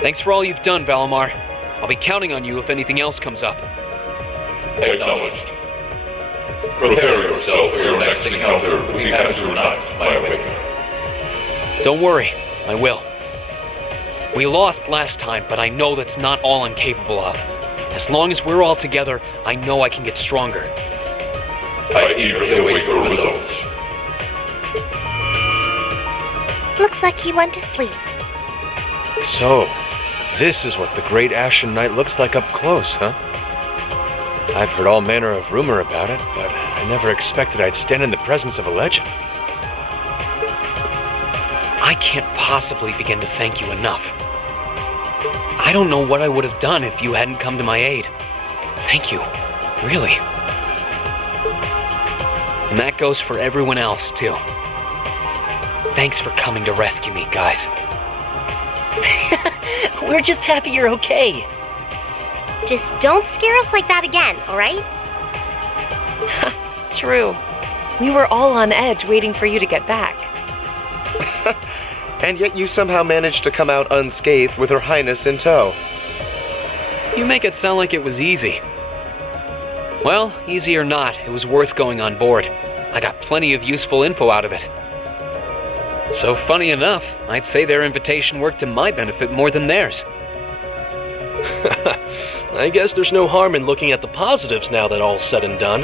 Thanks for all you've done, Valimar. I'll be counting on you if anything else comes up. Acknowledged. Prepare yourself for your next encounter with the Azure Knight, my awakener. Don't worry, I will. We lost last time, but I know that's not all I'm capable of. As long as we're all together, I know I can get stronger. I eagerly await your results. Looks like he went to sleep. So, this is what the Great Ashen Knight looks like up close, huh? I've heard all manner of rumor about it, but I never expected I'd stand in the presence of a legend. I can't possibly begin to thank you enough. I don't know what I would have done if you hadn't come to my aid. Thank you, really. And that goes for everyone else, too. Thanks for coming to rescue me, guys. We're just happy you're okay. Just don't scare us like that again, alright? True. We were all on edge waiting for you to get back. And yet you somehow managed to come out unscathed with Her Highness in tow. You make it sound like it was easy. Well, easy or not, it was worth going on board. I got plenty of useful info out of it. So funny enough, I'd say their invitation worked to my benefit more than theirs. I guess there's no harm in looking at the positives now that all's said and done.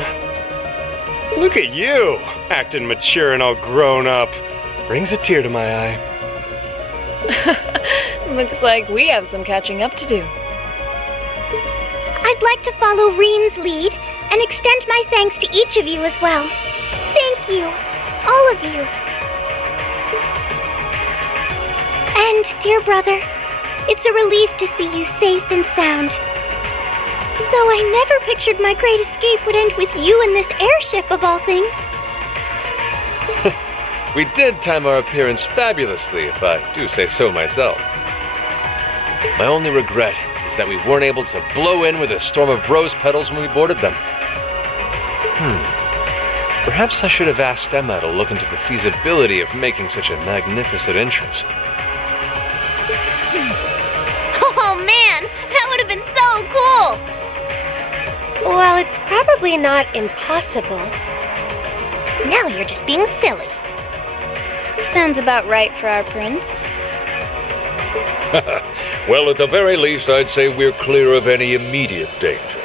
Look at you, acting mature and all grown up. Brings a tear to my eye. Looks like we have some catching up to do. I'd like to follow Reen's lead and extend my thanks to each of you as well. Thank you, all of you. And, dear brother, it's a relief to see you safe and sound. Though I never pictured my great escape would end with you in this airship of all things. We did time our appearance fabulously, if I do say so myself. My only regret is that we weren't able to blow in with a storm of rose petals when we boarded them. Perhaps I should have asked Emma to look into the feasibility of making such a magnificent entrance. Oh man, that would have been so cool! Well, it's probably not impossible. Now you're just being silly. Sounds about right for our prince. Well, at the very least, I'd say we're clear of any immediate danger.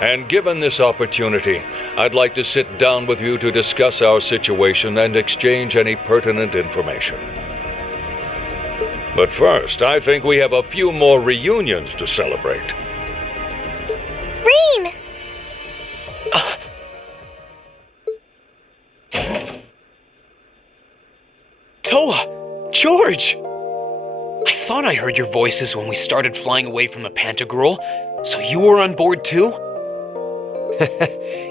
And given this opportunity, I'd like to sit down with you to discuss our situation and exchange any pertinent information. But first, I think we have a few more reunions to celebrate. Reen! Toa! George! I thought I heard your voices when we started flying away from the Pantagruel, so you were on board too?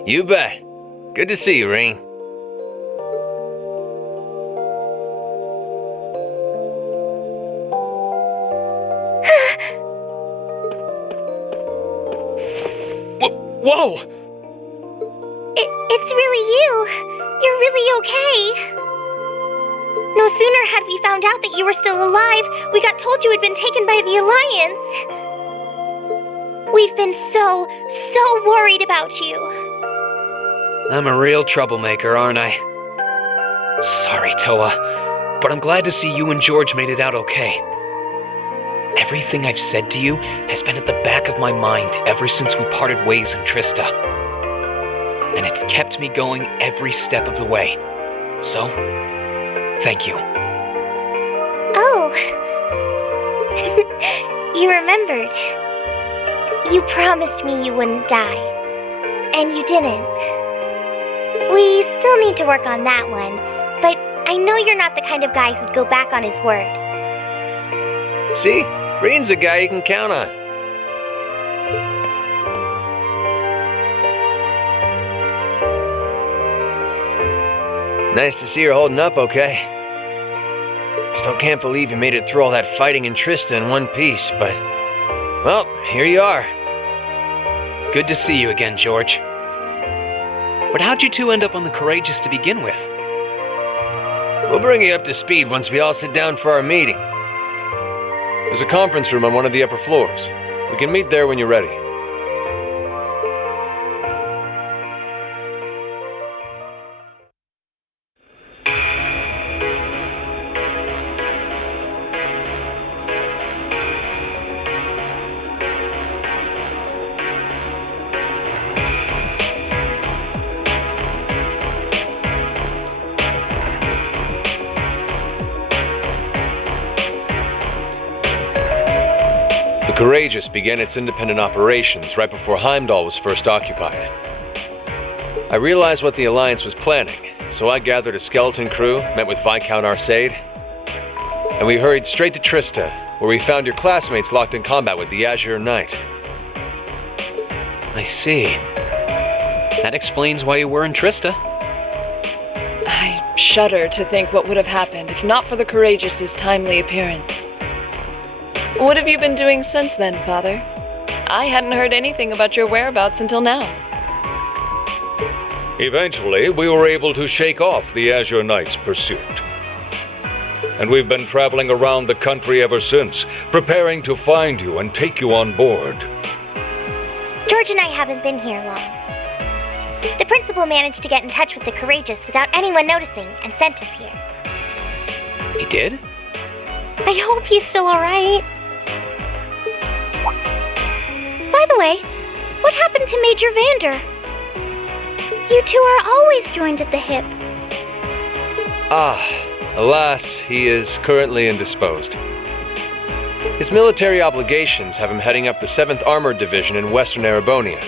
You bet. Good to see you, Reen. Whoa! It's really you. You're really okay. No sooner had we found out that you were still alive, we got told you had been taken by the Alliance. We've been so worried about you. I'm a real troublemaker, aren't I? Sorry, Toa, but I'm glad to see you and George made it out okay. Everything I've said to you has been at the back of my mind ever since we parted ways in Trista. And it's kept me going every step of the way. So, thank you. Oh. You remembered. You promised me you wouldn't die. And you didn't. We still need to work on that one, but I know you're not the kind of guy who'd go back on his word. See? Reen's a guy you can count on. Nice to see you're holding up okay. Still can't believe you made it through all that fighting in Trista in one piece, but... well, here you are. Good to see you again, George. But how'd you two end up on the Courageous to begin with? We'll bring you up to speed once we all sit down for our meeting. There's a conference room on one of the upper floors. We can meet there when you're ready. The Courageous began its independent operations right before Heimdall was first occupied. I realized what the Alliance was planning, so I gathered a skeleton crew, met with Viscount Arcade, and we hurried straight to Trista, where we found your classmates locked in combat with the Azure Knight. I see. That explains why you were in Trista. I shudder to think what would have happened if not for the Courageous's timely appearance. What have you been doing since then, Father? I hadn't heard anything about your whereabouts until now. Eventually, we were able to shake off the Azure Knight's pursuit. And we've been traveling around the country ever since, preparing to find you and take you on board. George and I haven't been here long. The principal managed to get in touch with the Courageous without anyone noticing and sent us here. He did? I hope he's still alright. By the way, what happened to Major Vander? You two are always joined at the hip. Alas, he is currently indisposed. His military obligations have him heading up the 7th Armored Division in Western Erebonia.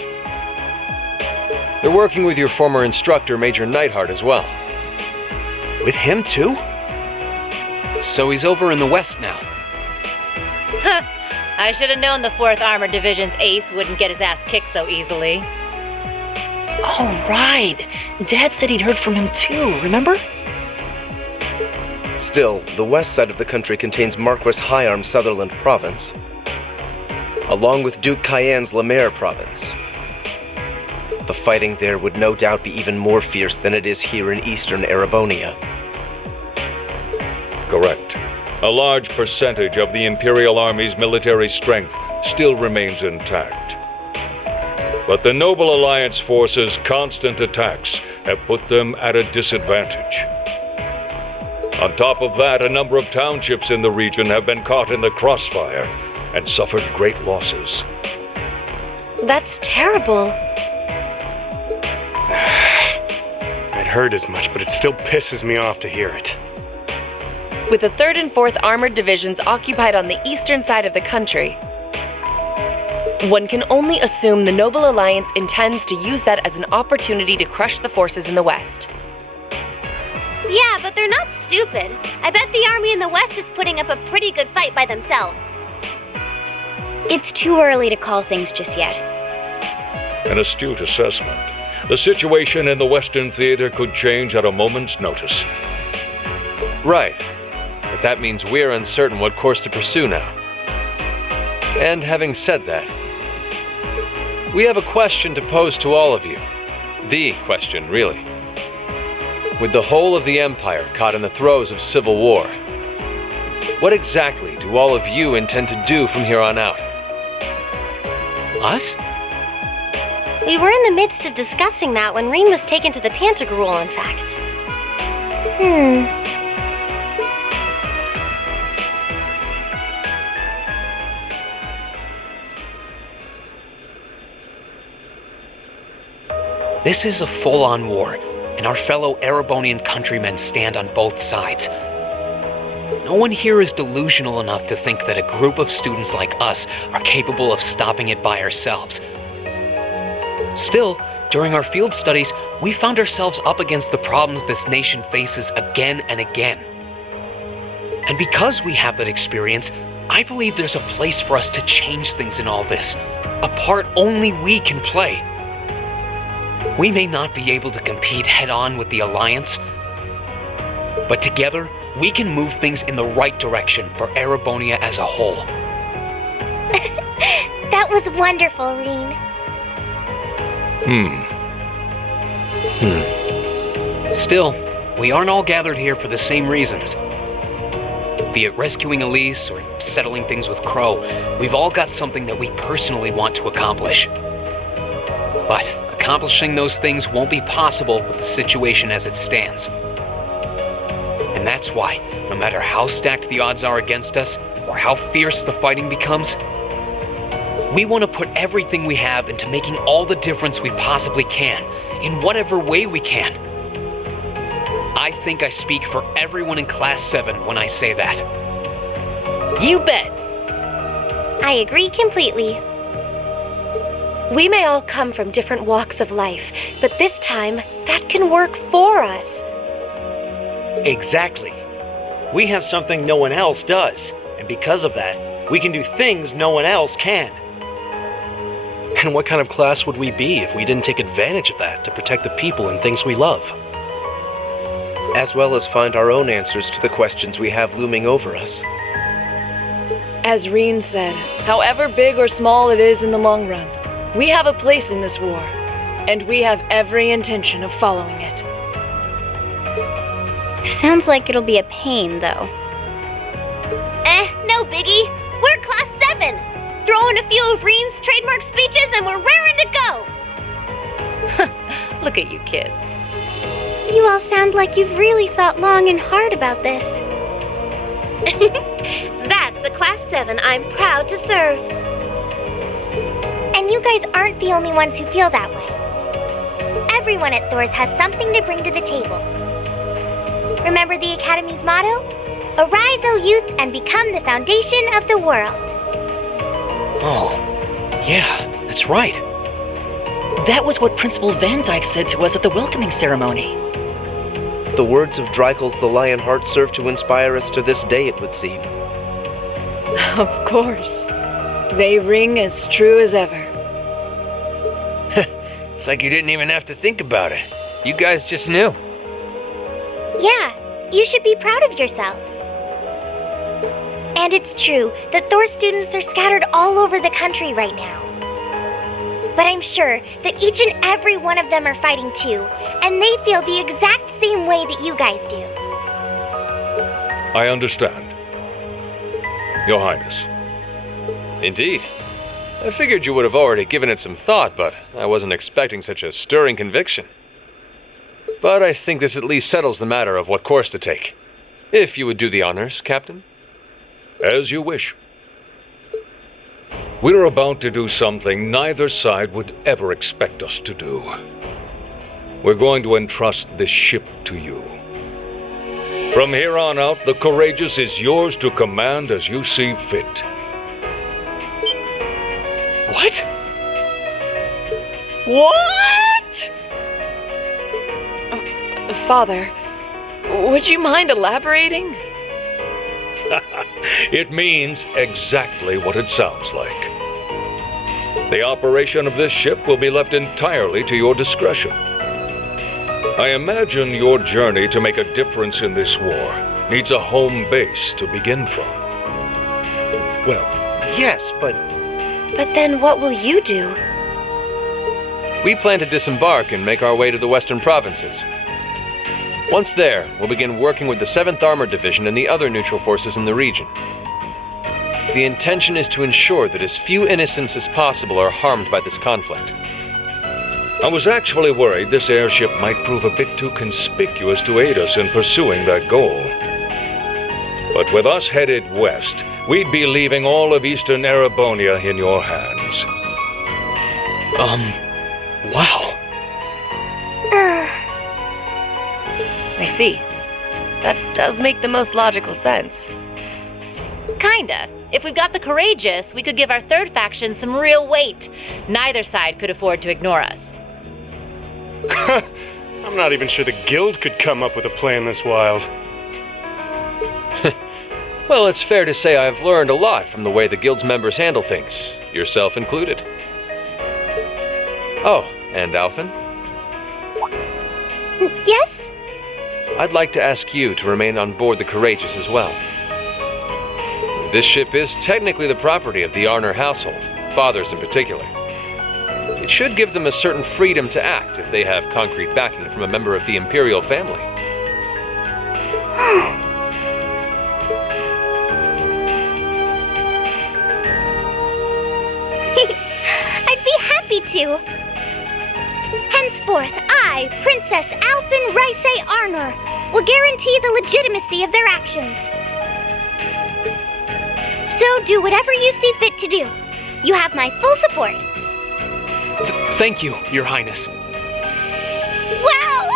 They're working with your former instructor, Major Neidhart, as well. With him too? So he's over in the west now. I should have known the 4th Armored Division's ace wouldn't get his ass kicked so easily. Oh, right. Dad said he'd heard from him too, remember? Still, the west side of the country contains Marquis Hyarm's Sutherland province, along with Duke Cayenne's Lemaire province. The fighting there would no doubt be even more fierce than it is here in eastern Erebonia. Correct. A large percentage of the Imperial Army's military strength still remains intact. But the Noble Alliance forces' constant attacks have put them at a disadvantage. On top of that, a number of townships in the region have been caught in the crossfire and suffered great losses. That's terrible. I'd heard as much, but it still pisses me off to hear it. With the 3rd and 4th Armored Divisions occupied on the eastern side of the country, one can only assume the Noble Alliance intends to use that as an opportunity to crush the forces in the west. Yeah, but they're not stupid. I bet the army in the west is putting up a pretty good fight by themselves. It's too early to call things just yet. An astute assessment. The situation in the Western Theater could change at a moment's notice. Right. But that means we're uncertain what course to pursue now. And having said that, we have a question to pose to all of you. The question, really. With the whole of the Empire caught in the throes of civil war, what exactly do all of you intend to do from here on out? Us? We were in the midst of discussing that when Rean was taken to the Pantagruel, in fact. This is a full-on war, and our fellow Erebonian countrymen stand on both sides. No one here is delusional enough to think that a group of students like us are capable of stopping it by ourselves. Still, during our field studies, we found ourselves up against the problems this nation faces again and again. And because we have that experience, I believe there's a place for us to change things in all this, a part only we can play. We may not be able to compete head-on with the Alliance, but together, we can move things in the right direction for Erebonia as a whole. That was wonderful, Rean. Still, we aren't all gathered here for the same reasons. Be it rescuing Alisa or settling things with Crow, we've all got something that we personally want to accomplish. But accomplishing those things won't be possible with the situation as it stands. And that's why, no matter how stacked the odds are against us, or how fierce the fighting becomes, we want to put everything we have into making all the difference we possibly can, in whatever way we can. I think I speak for everyone in Class 7 when I say that. You bet! I agree completely. We may all come from different walks of life, but this time, that can work for us. Exactly. We have something no one else does, and because of that, we can do things no one else can. And what kind of class would we be if we didn't take advantage of that to protect the people and things we love? As well as find our own answers to the questions we have looming over us. As Reen said, however big or small it is in the long run, we have a place in this war, and we have every intention of following it. Sounds like it'll be a pain, though. No biggie. We're Class 7. Throw in a few of Reen's trademark speeches and we're raring to go. Look at you kids. You all sound like you've really thought long and hard about this. That's the Class 7 I'm proud to serve. And you guys aren't the only ones who feel that way. Everyone at Thor's has something to bring to the table. Remember the Academy's motto? Arise, O youth, and become the foundation of the world. Oh, yeah, that's right. That was what Principal Van Dyke said to us at the welcoming ceremony. The words of Dreikel's the Lionheart serve to inspire us to this day, it would seem. Of course. They ring as true as ever. It's like you didn't even have to think about it. You guys just knew. Yeah, you should be proud of yourselves. And it's true that Thor students are scattered all over the country right now. But I'm sure that each and every one of them are fighting too, and they feel the exact same way that you guys do. I understand. Your Highness. Indeed. I figured you would have already given it some thought, but I wasn't expecting such a stirring conviction. But I think this at least settles the matter of what course to take. If you would do the honors, Captain. As you wish. We're about to do something neither side would ever expect us to do. We're going to entrust this ship to you. From here on out, the Courageous is yours to command as you see fit. What? What? Father, would you mind elaborating? It means exactly what it sounds like. The operation of this ship will be left entirely to your discretion. I imagine your journey to make a difference in this war needs a home base to begin from. Well, yes, but But then what will you do? We plan to disembark and make our way to the western provinces. Once there, we'll begin working with the 7th Armored Division and the other neutral forces in the region. The intention is to ensure that as few innocents as possible are harmed by this conflict. I was actually worried this airship might prove a bit too conspicuous to aid us in pursuing that goal. But with us headed west, we'd be leaving all of Eastern Erebonia in your hands. Wow. I see. That does make the most logical sense. Kinda. If we've got the Courageous, we could give our third faction some real weight. Neither side could afford to ignore us. I'm not even sure the Guild could come up with a plan this wild. Well, it's fair to say I've learned a lot from the way the Guild's members handle things, yourself included. Oh, and Alfin? Yes? I'd like to ask you to remain on board the Courageous as well. This ship is technically the property of the Arner household, fathers in particular. It should give them a certain freedom to act if they have concrete backing from a member of the Imperial family. happy to. Henceforth, I, Princess Alfin Rice Arnor, will guarantee the legitimacy of their actions. So do whatever you see fit to do. You have my full support. Thank you, Your Highness. Wow!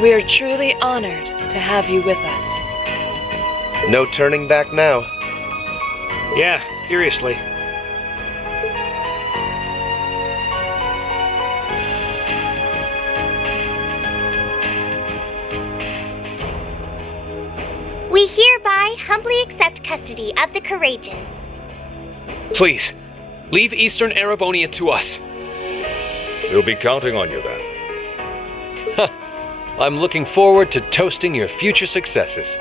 We are truly honored to have you with us. No turning back now. Yeah, seriously. We hereby humbly accept custody of the courageous. Please, leave Eastern Arabonia to us. We'll be counting on you then. I'm looking forward to toasting your future successes.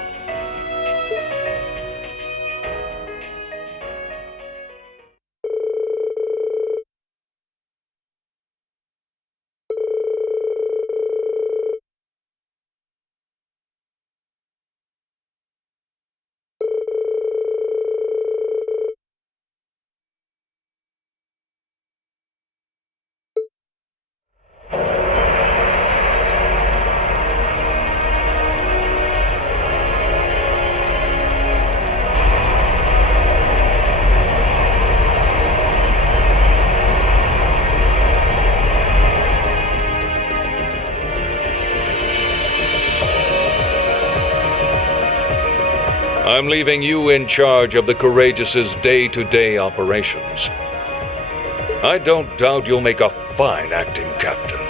I'm leaving you in charge of the Courageous's day-to-day operations. I don't doubt you'll make a fine acting captain.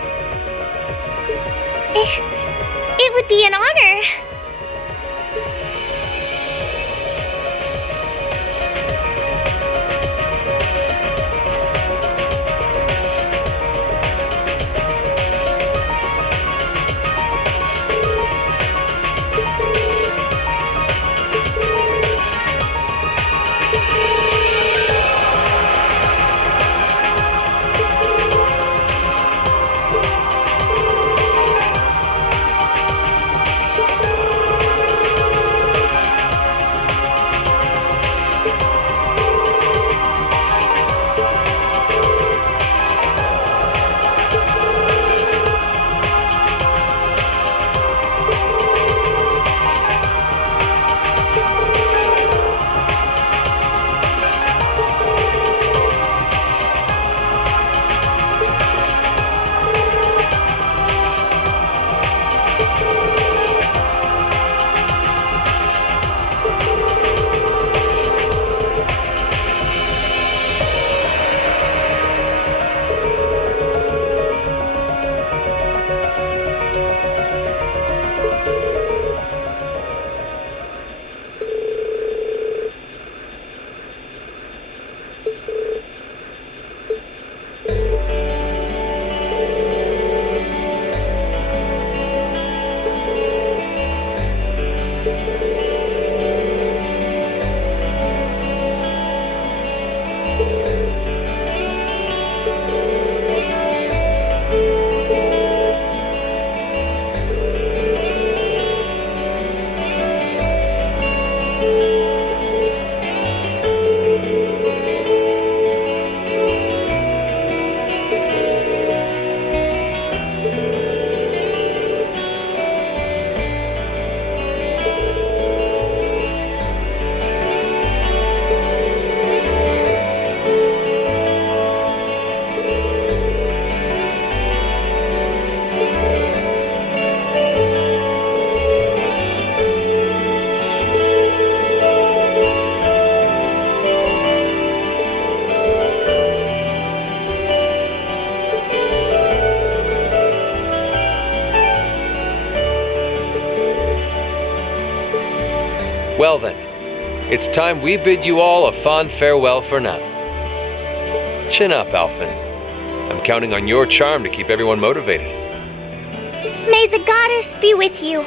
It would be an honor. Well then, it's time we bid you all a fond farewell for now. Chin up, Alfin. I'm counting on your charm to keep everyone motivated. May the goddess be with you.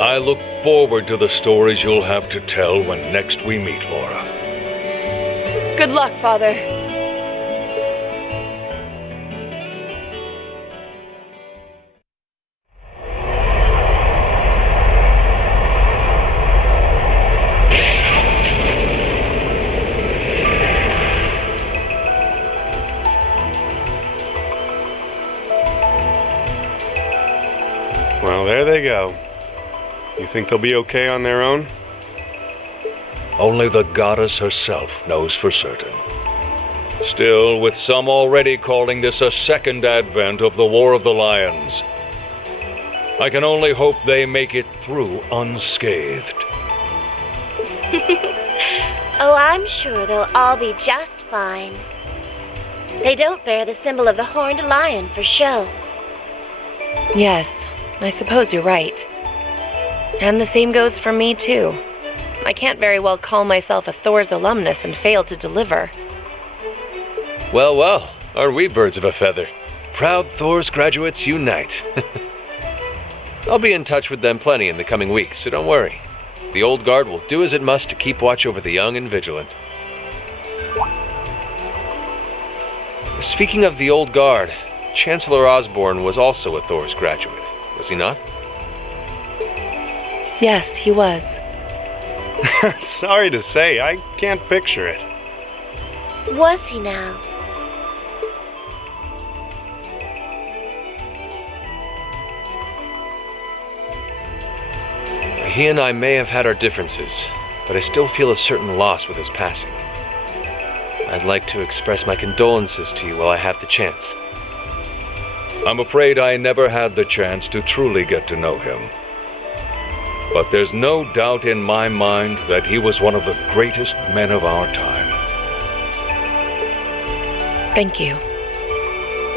I look forward to the stories you'll have to tell when next we meet, Laura. Good luck, Father. Now, there they go. You think they'll be okay on their own? Only the goddess herself knows for certain. Still, with some already calling this a second advent of the War of the Lions, I can only hope they make it through unscathed. Oh, I'm sure they'll all be just fine. They don't bear the symbol of the horned lion for show. Yes, I suppose you're right. And the same goes for me, too. I can't very well call myself a Thor's alumnus and fail to deliver. Well, well, aren't we birds of a feather? Proud Thor's graduates unite. I'll be in touch with them plenty in the coming weeks, so don't worry. The old guard will do as it must to keep watch over the young and vigilant. Speaking of the old guard, Chancellor Osborne was also a Thor's graduate, was he not? Yes, he was. Sorry to say, I can't picture it. Was he now? He and I may have had our differences, but I still feel a certain loss with his passing. I'd like to express my condolences to you while I have the chance. I'm afraid I never had the chance to truly get to know him. But there's no doubt in my mind that he was one of the greatest men of our time. Thank you.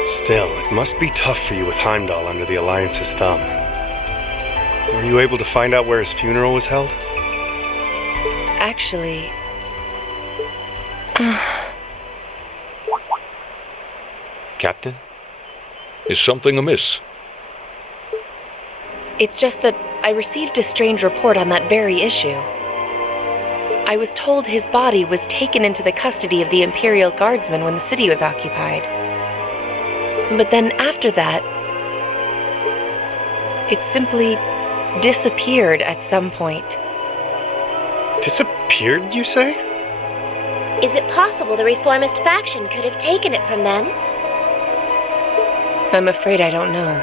Still, it must be tough for you with Heimdall under the Alliance's thumb. Were you able to find out where his funeral was held? Actually... Captain? Is something amiss? It's just that I received a strange report on that very issue. I was told his body was taken into the custody of the Imperial Guardsmen when the city was occupied. But then after that, it simply disappeared at some point. Disappeared, you say? Is it possible the reformist faction could have taken it from them? I'm afraid I don't know.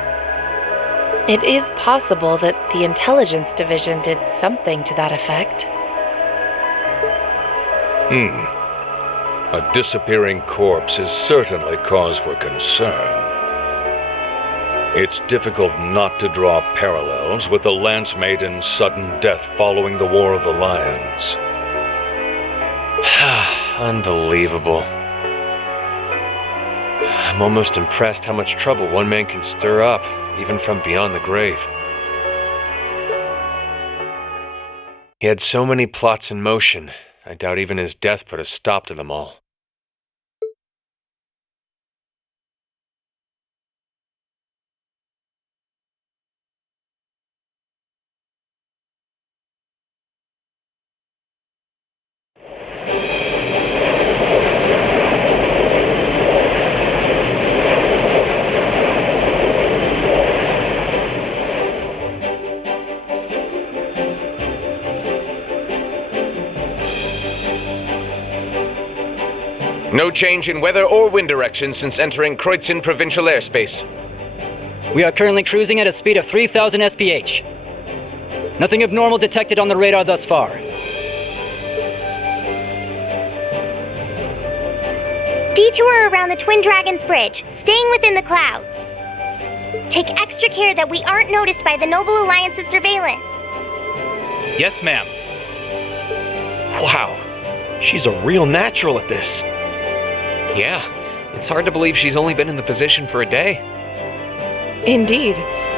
It is possible that the intelligence division did something to that effect. A disappearing corpse is certainly cause for concern. It's difficult not to draw parallels with the Lance Maiden's sudden death following the War of the Lions. Unbelievable. I'm almost impressed how much trouble one man can stir up, even from beyond the grave. He had so many plots in motion, I doubt even his death put a stop to them all. No change in weather or wind direction since entering Kreutzen provincial airspace. We are currently cruising at a speed of 3,000 SPH. Nothing abnormal detected on the radar thus far. Detour around the Twin Dragons Bridge, staying within the clouds. Take extra care that we aren't noticed by the Noble Alliance's surveillance. Yes, ma'am. Wow, she's a real natural at this. Yeah, it's hard to believe she's only been in the position for a day. Indeed,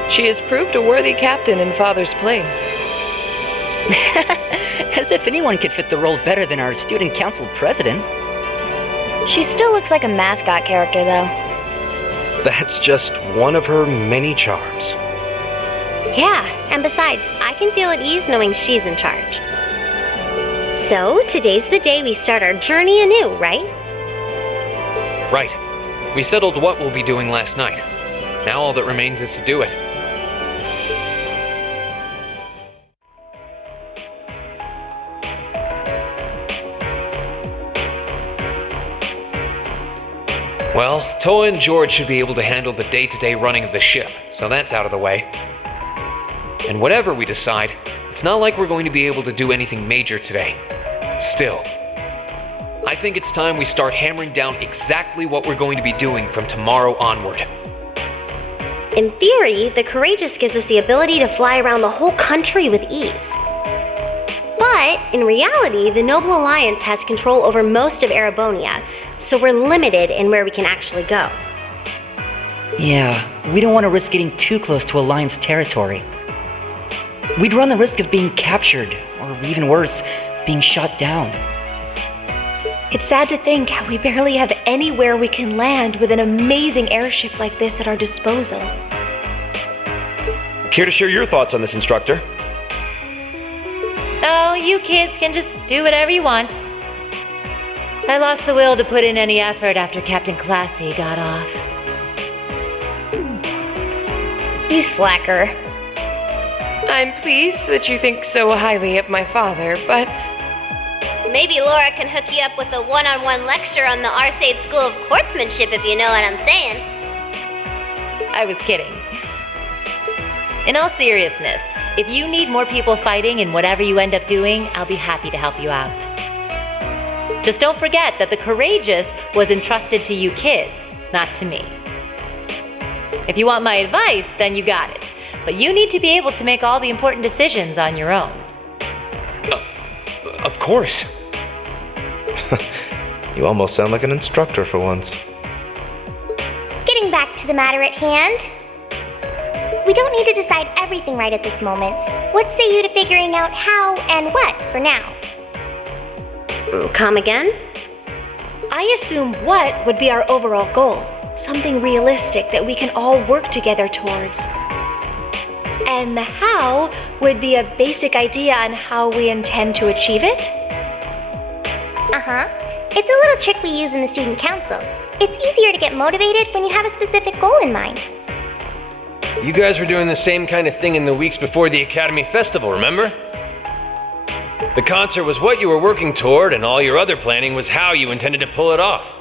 she has proved a worthy captain in Father's place. As if anyone could fit the role better than our student council president. She still looks like a mascot character, though. That's just one of her many charms. Yeah, and besides, I can feel at ease knowing she's in charge. So, today's the day we start our journey anew, right? Right. We settled what we'll be doing last night. Now all that remains is to do it. Well, Toa and George should be able to handle the day-to-day running of the ship, so that's out of the way. And whatever we decide, it's not like we're going to be able to do anything major today. Still, I think it's time we start hammering down exactly what we're going to be doing from tomorrow onward. In theory, the Courageous gives us the ability to fly around the whole country with ease. But, in reality, the Noble Alliance has control over most of Erebonia, so we're limited in where we can actually go. Yeah, we don't want to risk getting too close to Alliance territory. We'd run the risk of being captured, or even worse, being shot down. It's sad to think how we barely have anywhere we can land with an amazing airship like this at our disposal. Care to share your thoughts on this, Instructor? Oh, you kids can just do whatever you want. I lost the will to put in any effort after Captain Classy got off. You slacker. I'm pleased that you think so highly of my father, but Maybe Laura can hook you up with a one-on-one lecture on the Arcade School of Quartzmanship, if you know what I'm saying. I was kidding. In all seriousness, if you need more people fighting in whatever you end up doing, I'll be happy to help you out. Just don't forget that the Courageous was entrusted to you kids, not to me. If you want my advice, then you got it. But you need to be able to make all the important decisions on your own. Of course. You almost sound like an instructor for once. Getting back to the matter at hand. We don't need to decide everything right at this moment. What say you to figuring out how and what for now? Come again? I assume what would be our overall goal. Something realistic that we can all work together towards. And the how would be a basic idea on how we intend to achieve it? Uh-huh. It's a little trick we use in the student council. It's easier to get motivated when you have a specific goal in mind. You guys were doing the same kind of thing in the weeks before the Academy Festival, remember? The concert was what you were working toward, and all your other planning was how you intended to pull it off.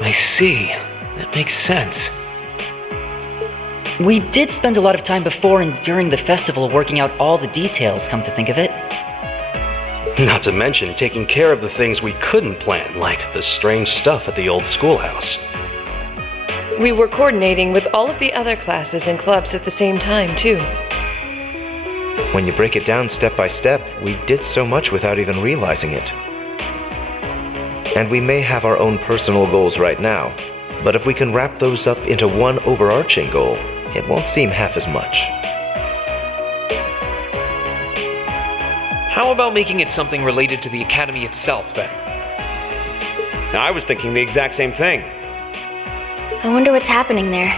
I see. That makes sense. We did spend a lot of time before and during the festival working out all the details, come to think of it. Not to mention taking care of the things we couldn't plan, like the strange stuff at the old schoolhouse. We were coordinating with all of the other classes and clubs at the same time, too. When you break it down step by step, we did so much without even realizing it. And we may have our own personal goals right now, but if we can wrap those up into one overarching goal, it won't seem half as much. How about making it something related to the Academy itself, then? Now, I was thinking the exact same thing. I wonder what's happening there.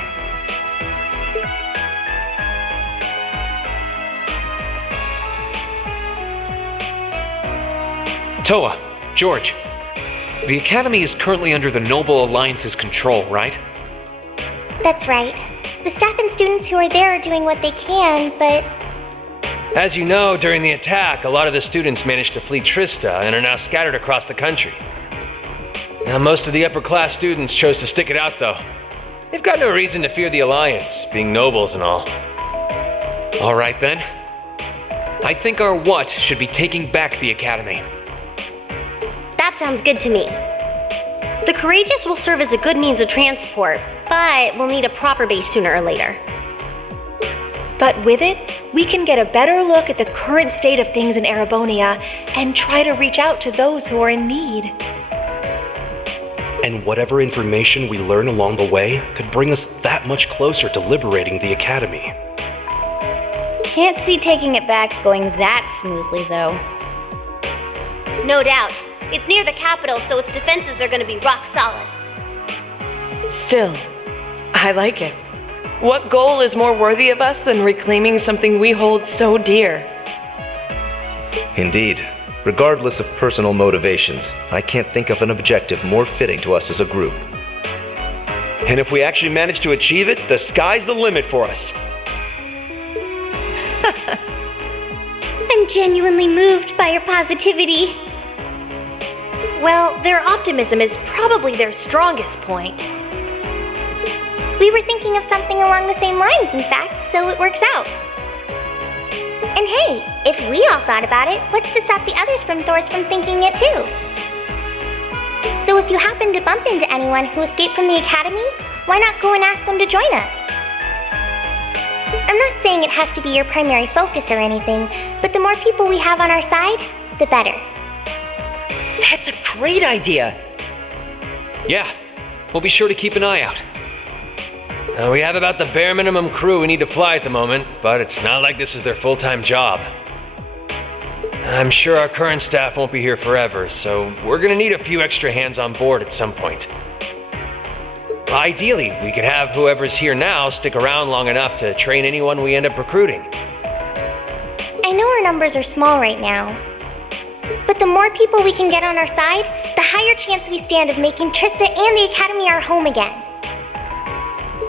Toa, George, the Academy is currently under the Noble Alliance's control, right? That's right. The staff and students who are there are doing what they can, but As you know, during the attack, a lot of the students managed to flee Trista and are now scattered across the country. Now, most of the upper-class students chose to stick it out, though. They've got no reason to fear the Alliance, being nobles and all. All right, then. I think our what should be taking back the Academy. That sounds good to me. The Courageous will serve as a good means of transport, but we'll need a proper base sooner or later. But with it, we can get a better look at the current state of things in Erebonia and try to reach out to those who are in need. And whatever information we learn along the way could bring us that much closer to liberating the Academy. Can't see taking it back going that smoothly, though. no doubt. It's near the capital, so its defenses are going to be rock solid. Still, I like it. What goal is more worthy of us than reclaiming something we hold so dear? Indeed. Regardless of personal motivations, I can't think of an objective more fitting to us as a group. And if we actually manage to achieve it, the sky's the limit for us. I'm genuinely moved by your positivity. Well, their optimism is probably their strongest point. We were thinking of something along the same lines, in fact, so it works out. hey, if we all thought about it, what's to stop the others from thinking it too? So if you happen to bump into anyone who escaped from the academy, why not go and ask them to join us? I'm not saying it has to be your primary focus or anything, but the more people we have on our side, the better. That's a great idea! Yeah, we'll be sure to keep an eye out. We have about the bare minimum crew we need to fly at the moment, but it's not like this is their full-time job. I'm sure our current staff won't be here forever, so we're gonna need a few extra hands on board at some point. Ideally, we could have whoever's here now stick around long enough to train anyone we end up recruiting. I know our numbers are small right now, but the more people we can get on our side, the higher chance we stand of making Trista and the Academy our home again.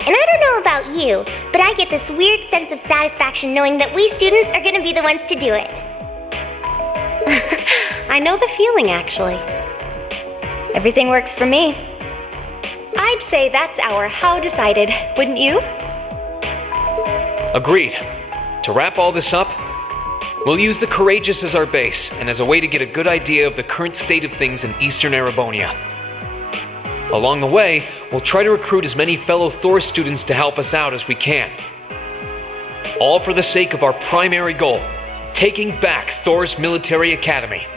And I don't know about you, but I get this weird sense of satisfaction knowing that we students are going to be the ones to do it. I know the feeling, actually. Everything works for me. I'd say that's our how decided, wouldn't you? Agreed. To wrap all this up, we'll use the Courageous as our base and as a way to get a good idea of the current state of things in Eastern Erebonia. Along the way, we'll try to recruit as many fellow Thor students to help us out as we can. All for the sake of our primary goal, taking back Thor's military academy.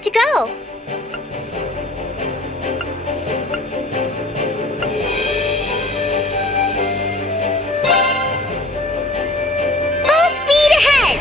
want to go? Full speed ahead!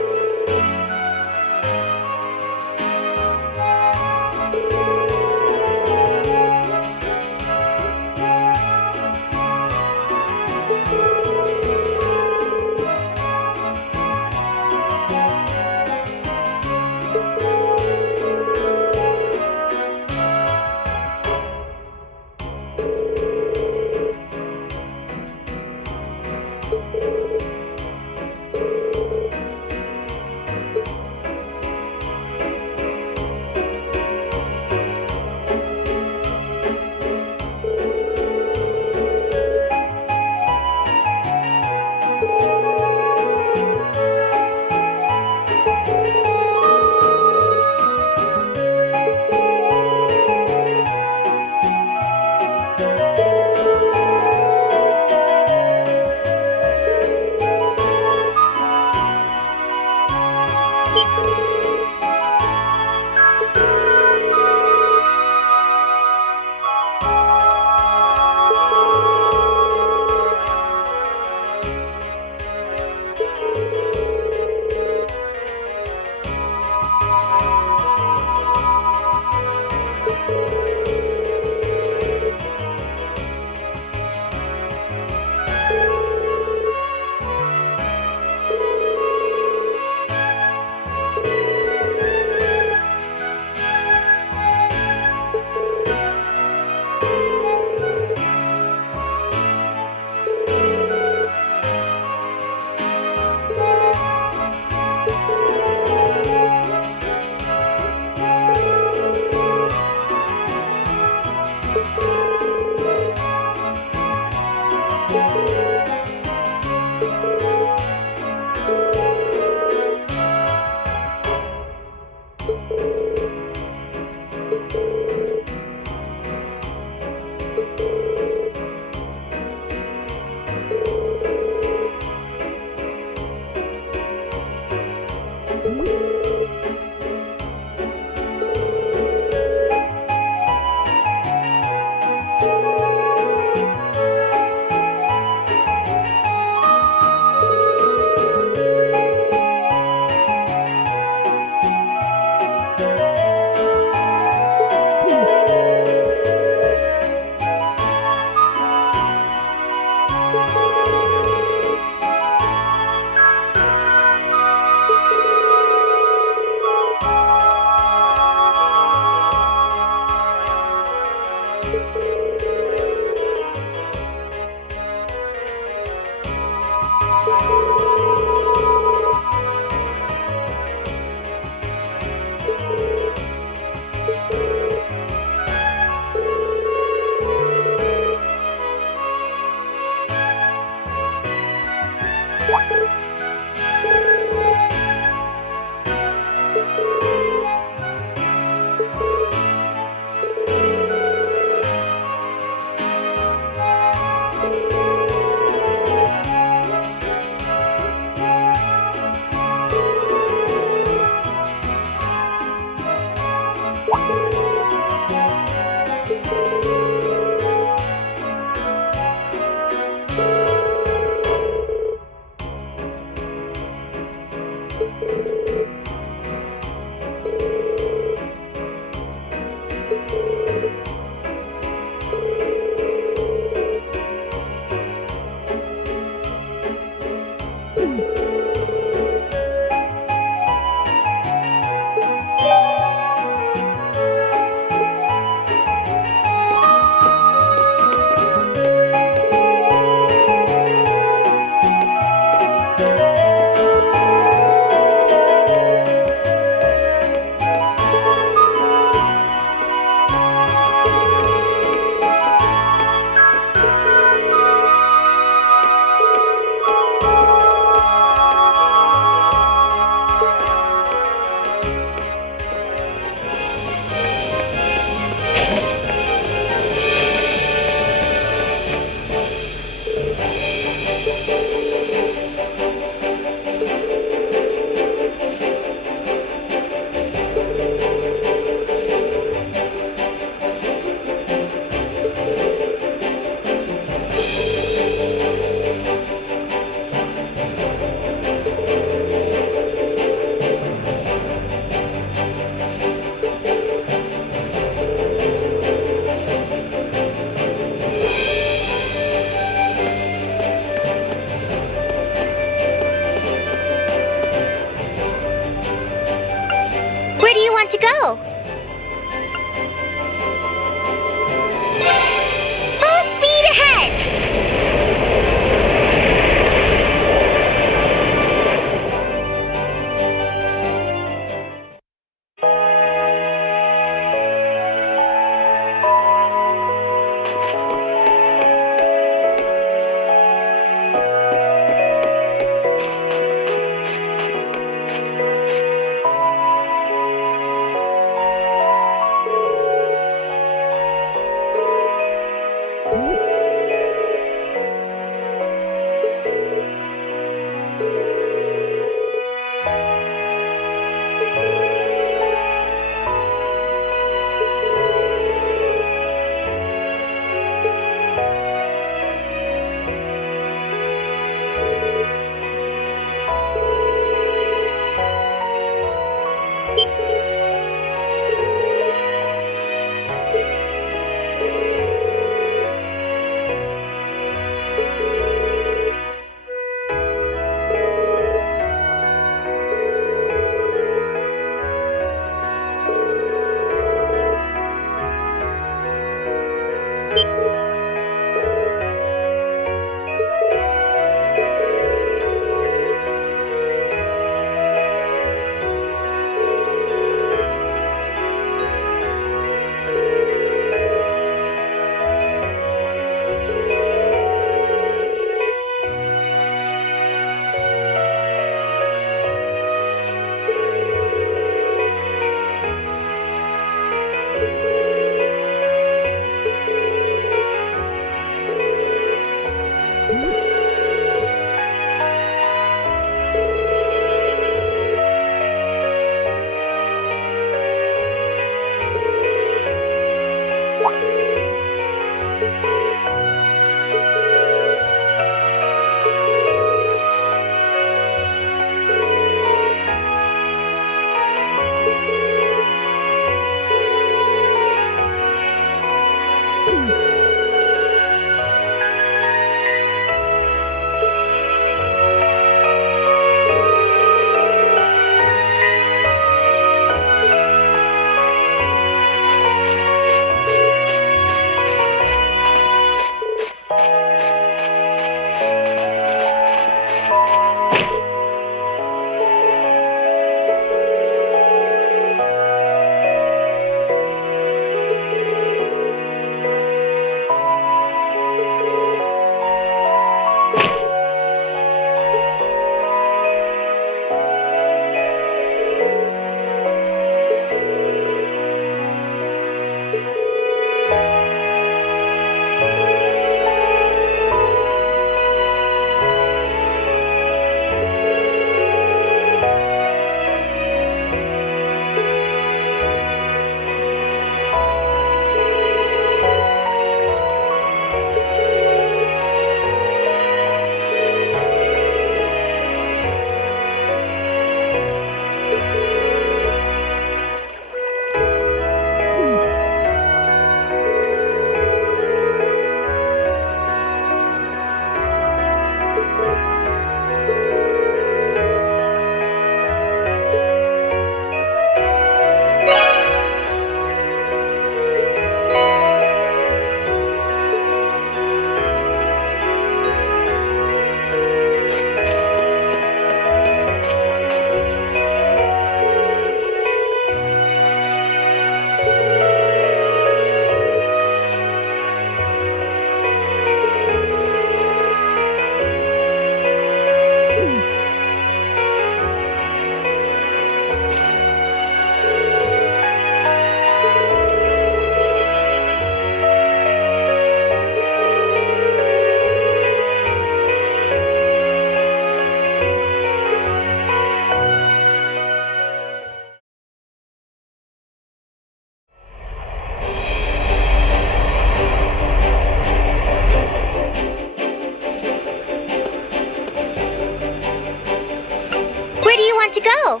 Where do you want to go?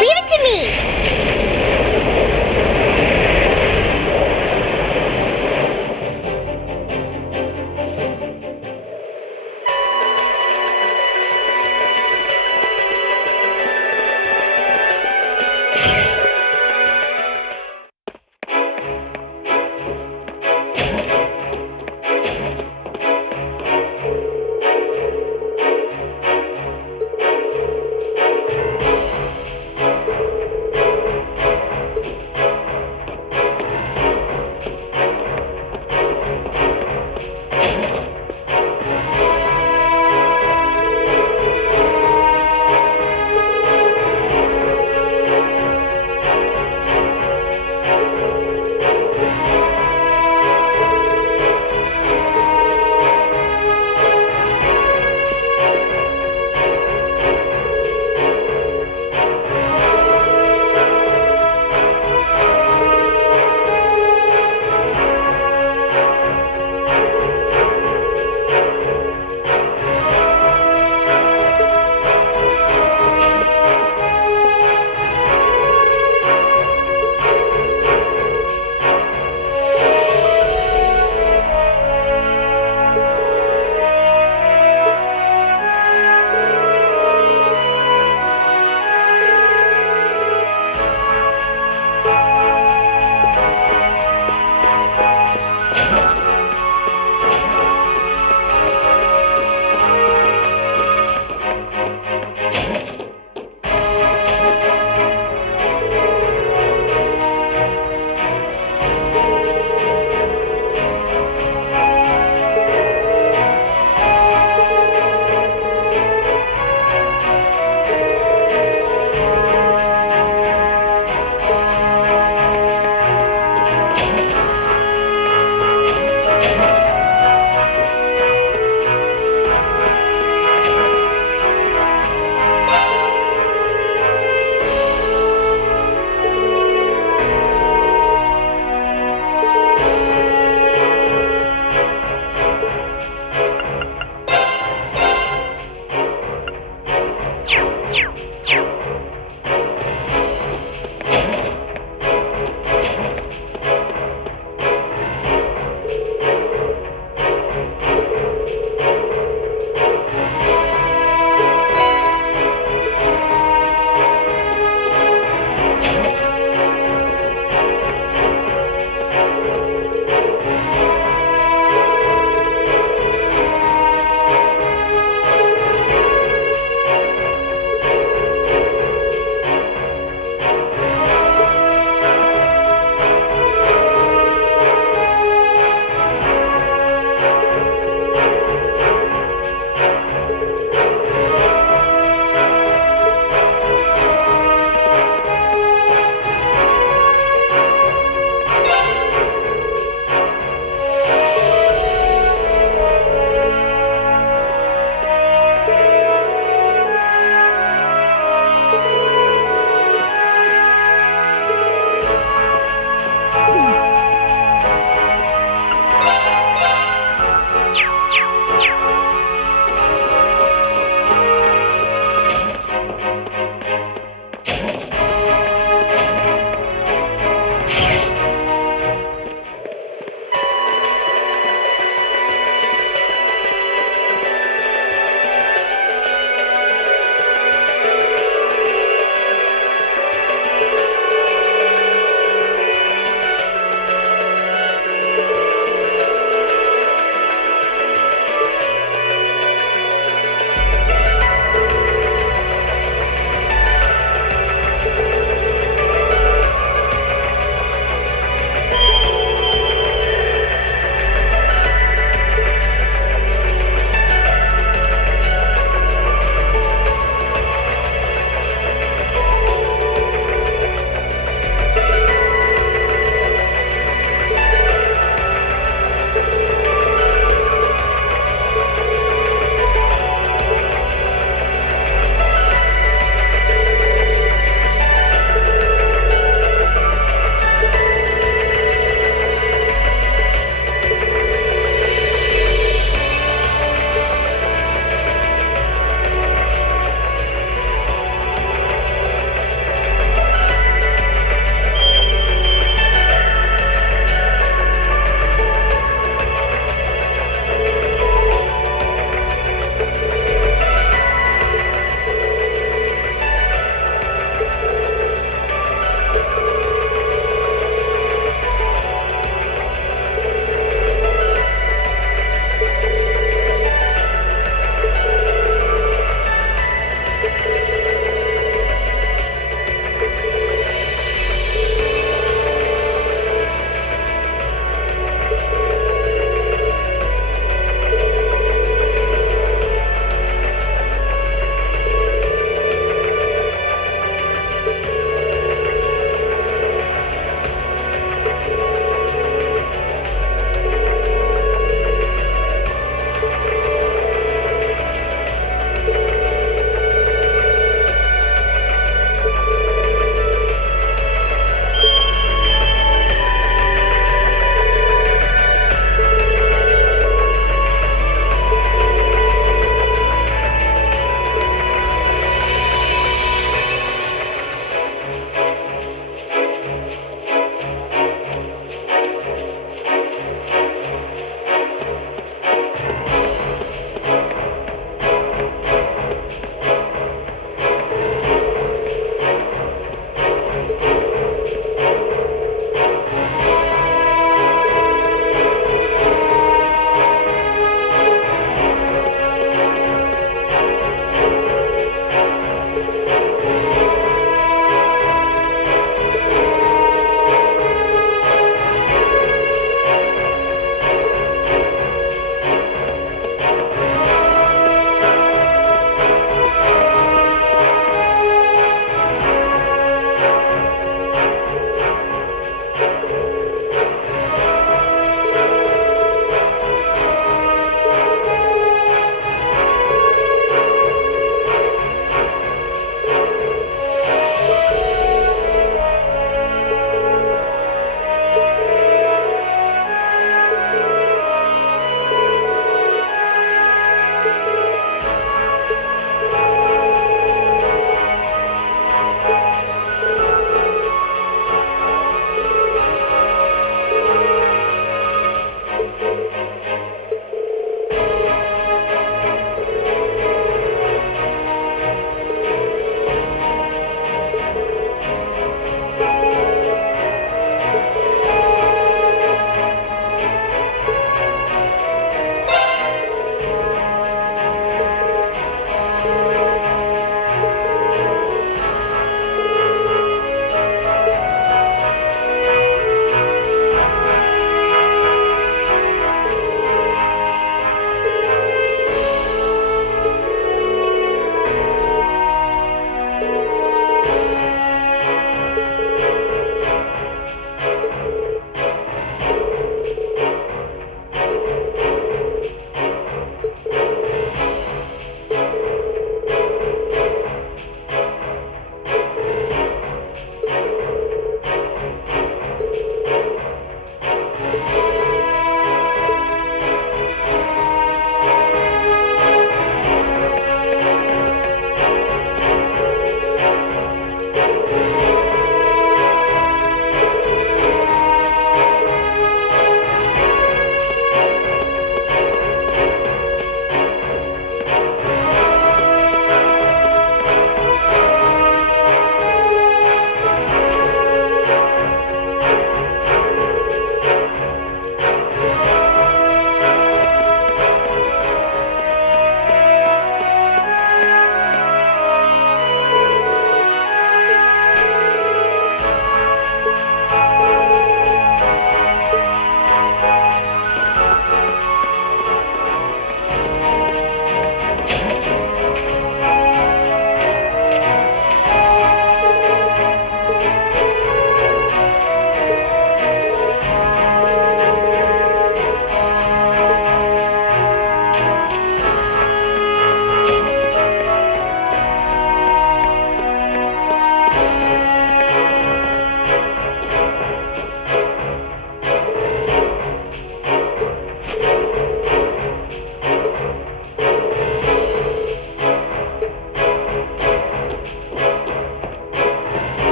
Leave it to me!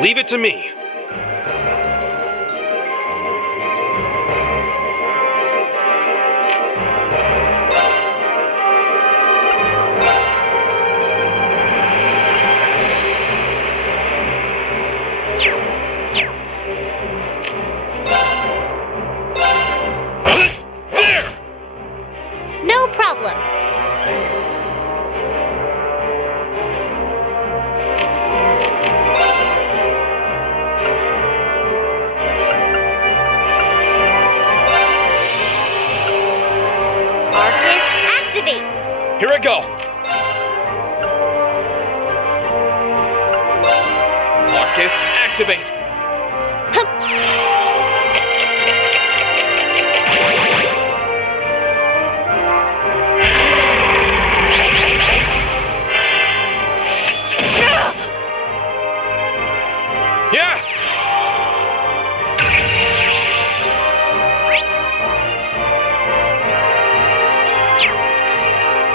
Leave it to me. No problem. Arcus, activate. Here I go. Marcus, activate. Yeah!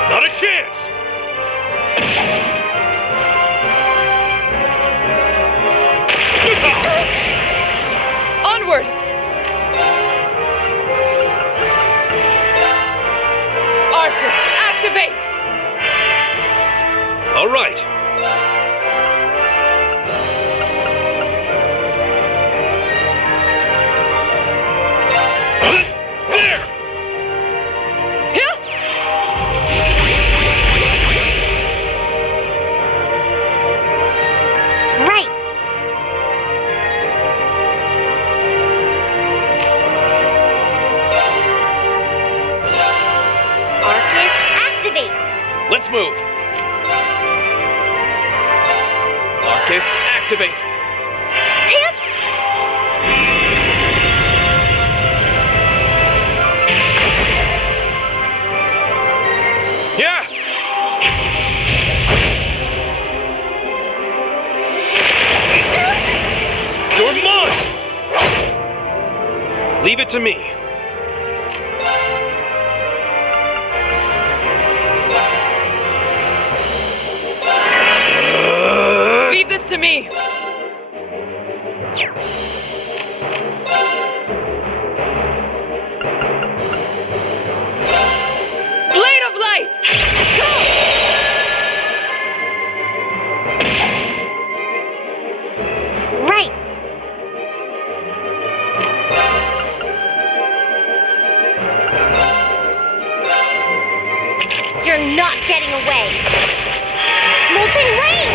Not a chance! Onward! Arcus, activate! All right. There! Here! Right. Arcus, activate. Let's move. Marcus, activate. Hip. Yeah! You're mine! Leave it to me. Leave this to me! Blade of light! Right. You're not getting away. Molten rain.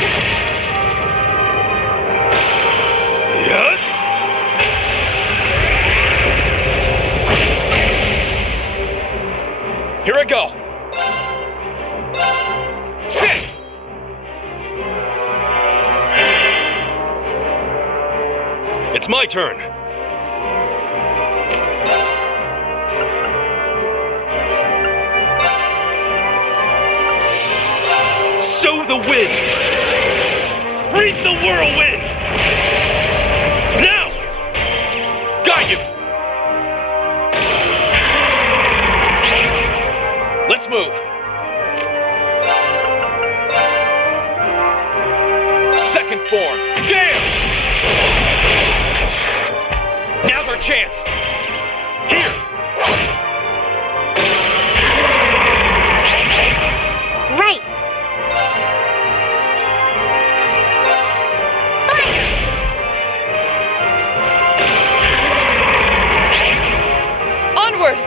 Here I go. Sit! It's my turn. Sow the wind. Reap the whirlwind. Now! Got you! Let's move. Second form. Damn! Now's our chance. Here! Right. Onward!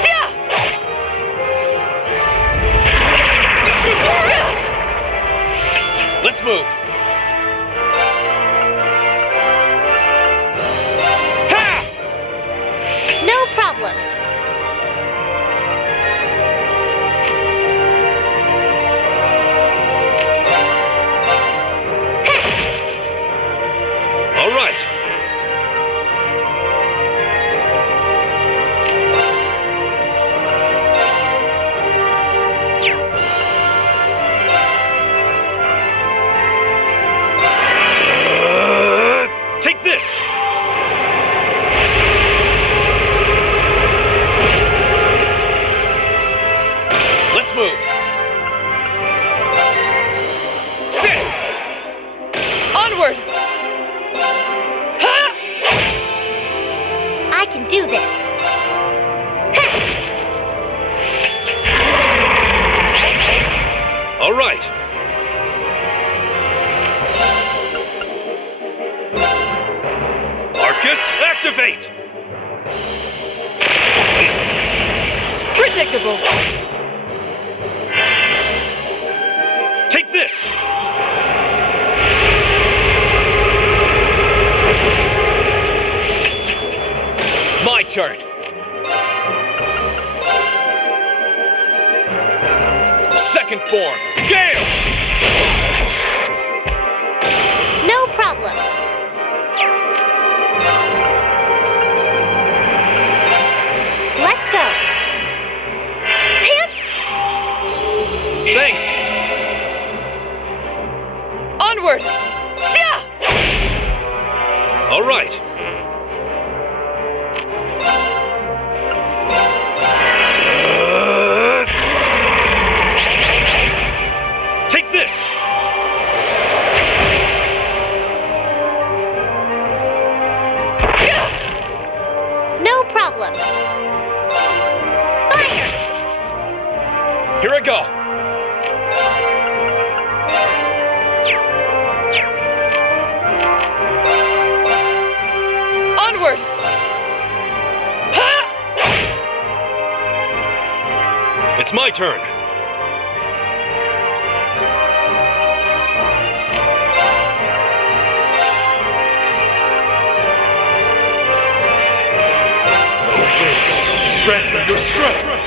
Sia! Let's move. Ha! No problem. All right. Take this. Let's move. Sit! do this. All right. Arcus, activate! Predictable. Take this! My turn. Second form, Gale! No problem. Let's go. Thanks! Onward! Sia! All right. Take this! No problem. Fire! Here I go! Onward! Ha! It's my turn. Render your strength!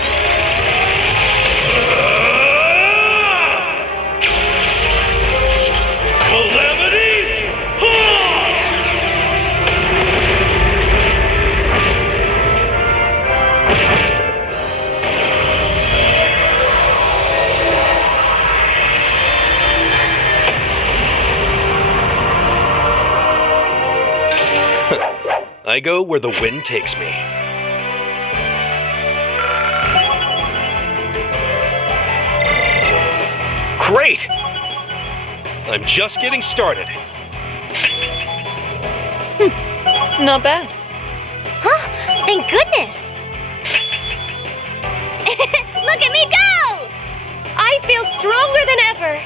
Calamity! I go where the wind takes me. Great! I'm just getting started. Not bad. Huh? Thank goodness. Look at me go! I feel stronger than ever.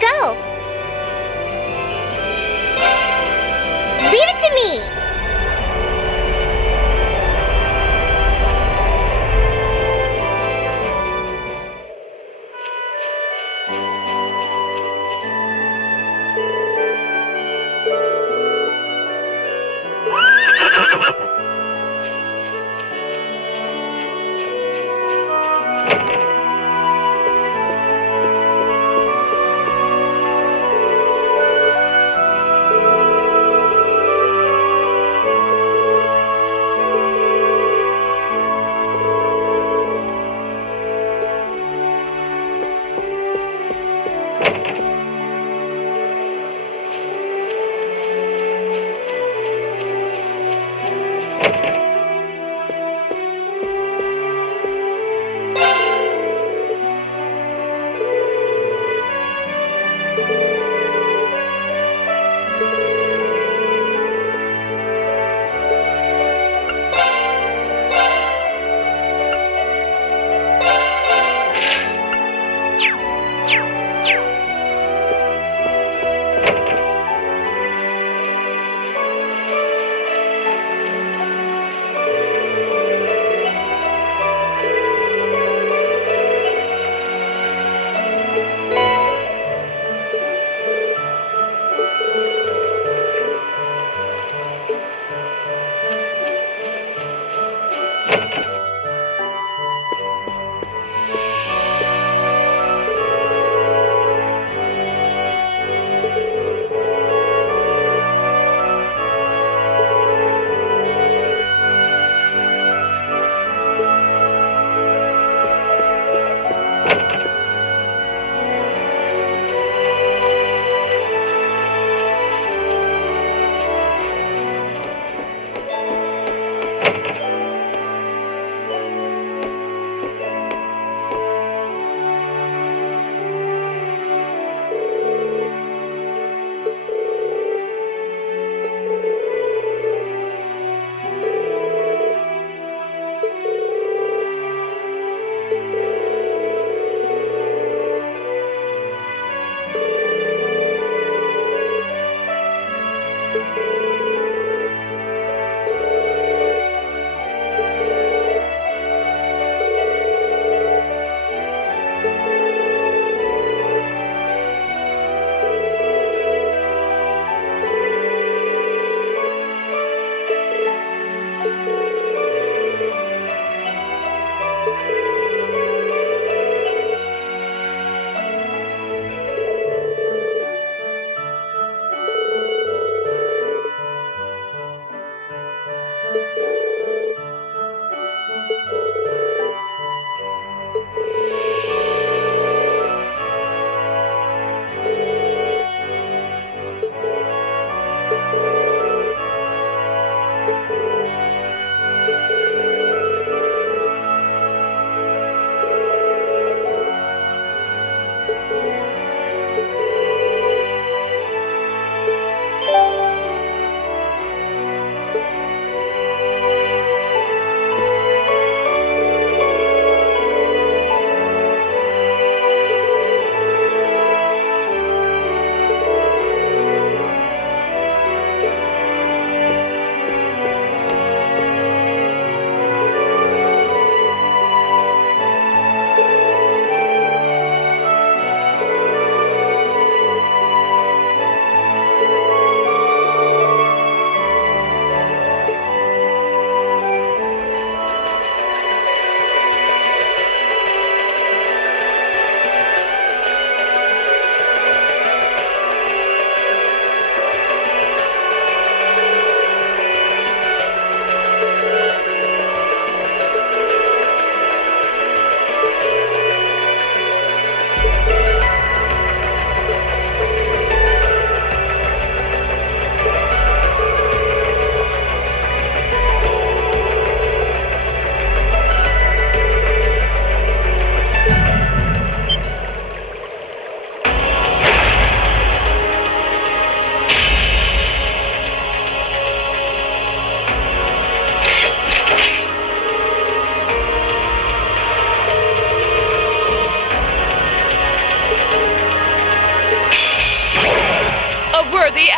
go. Leave it to me!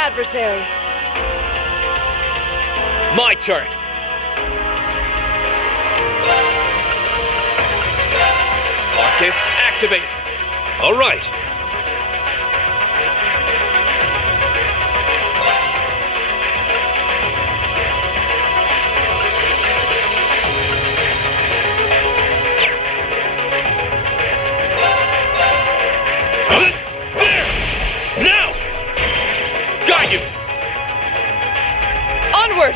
adversary. My turn. Marcus, activate. All right. Onward!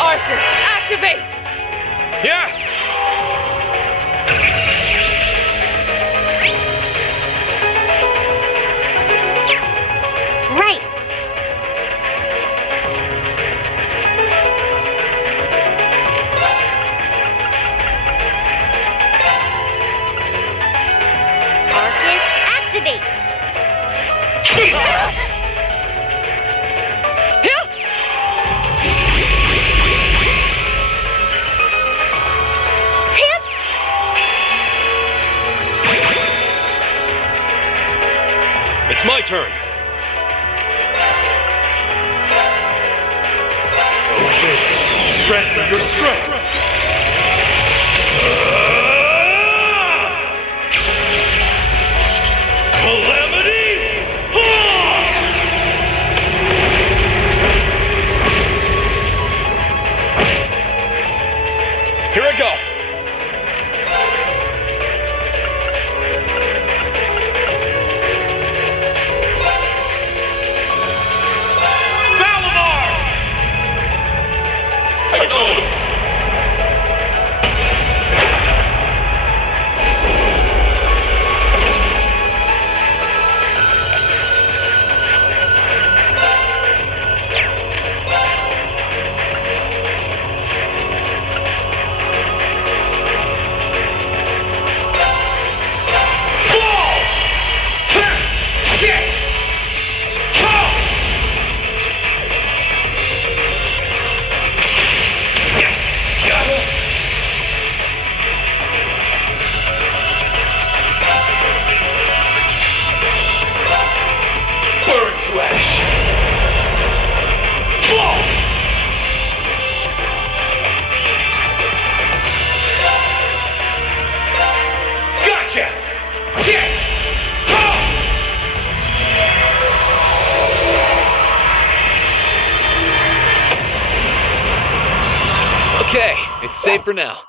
Arcus, activate! Yeah! Right. Arcus, activate. It's my turn. Render your strength! Calamity! Here I go. Okay, it's safe for now.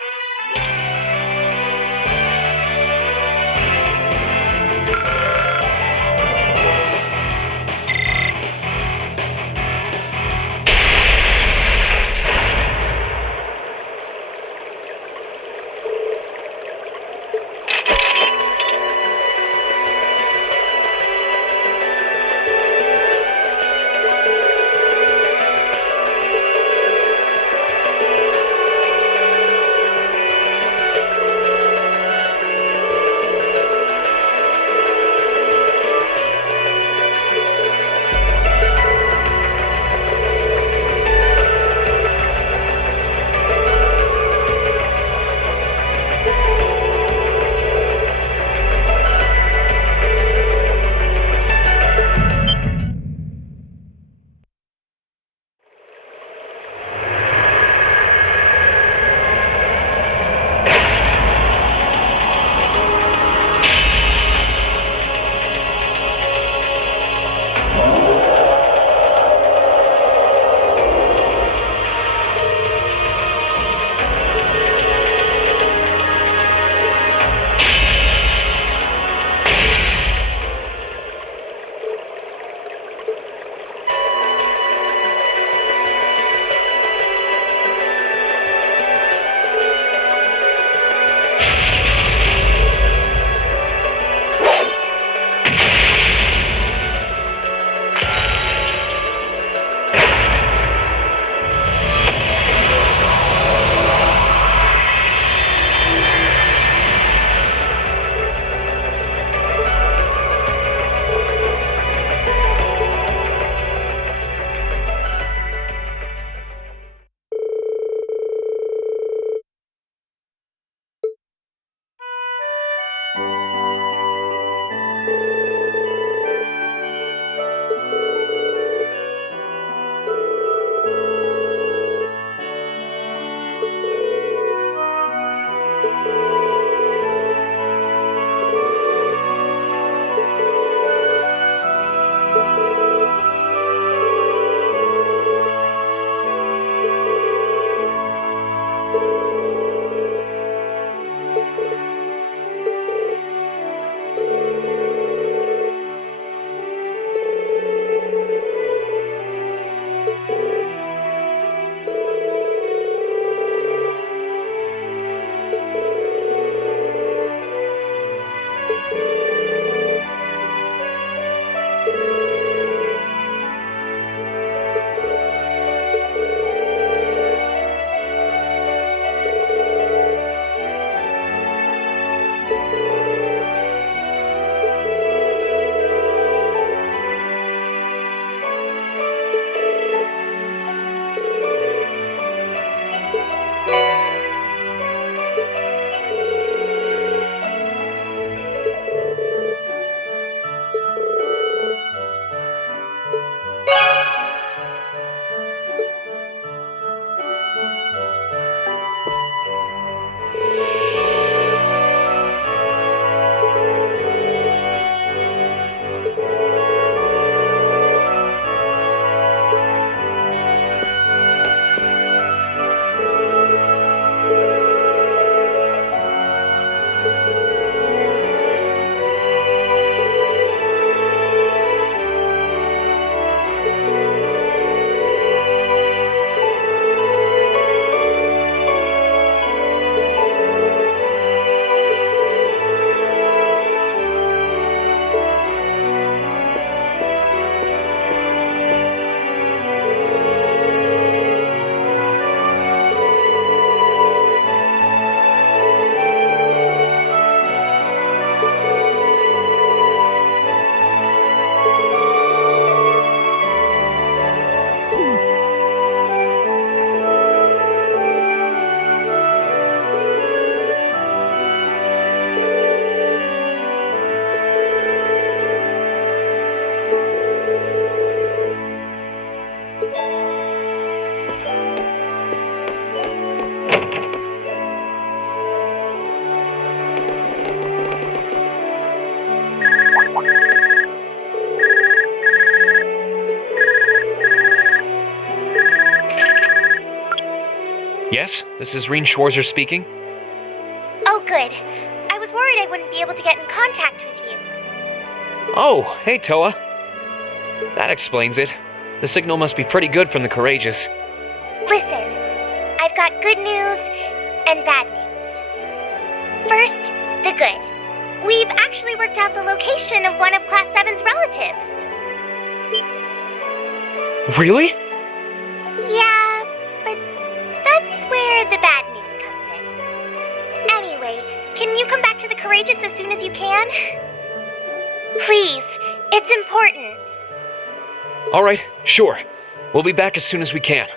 Yes, this is Reen Schwarzer speaking. Oh, good. I was worried I wouldn't be able to get in contact with you. Oh, hey, Toa. That explains it. The signal must be pretty good from the Courageous. Listen, I've got good news and bad news. First, the good. We've actually worked out the location of one of Class 7's relatives. Really? Yeah, but that's where the bad news comes in. Anyway, can you come back to the Courageous as soon as you can? Please, it's important. All right, sure. We'll be back as soon as we can.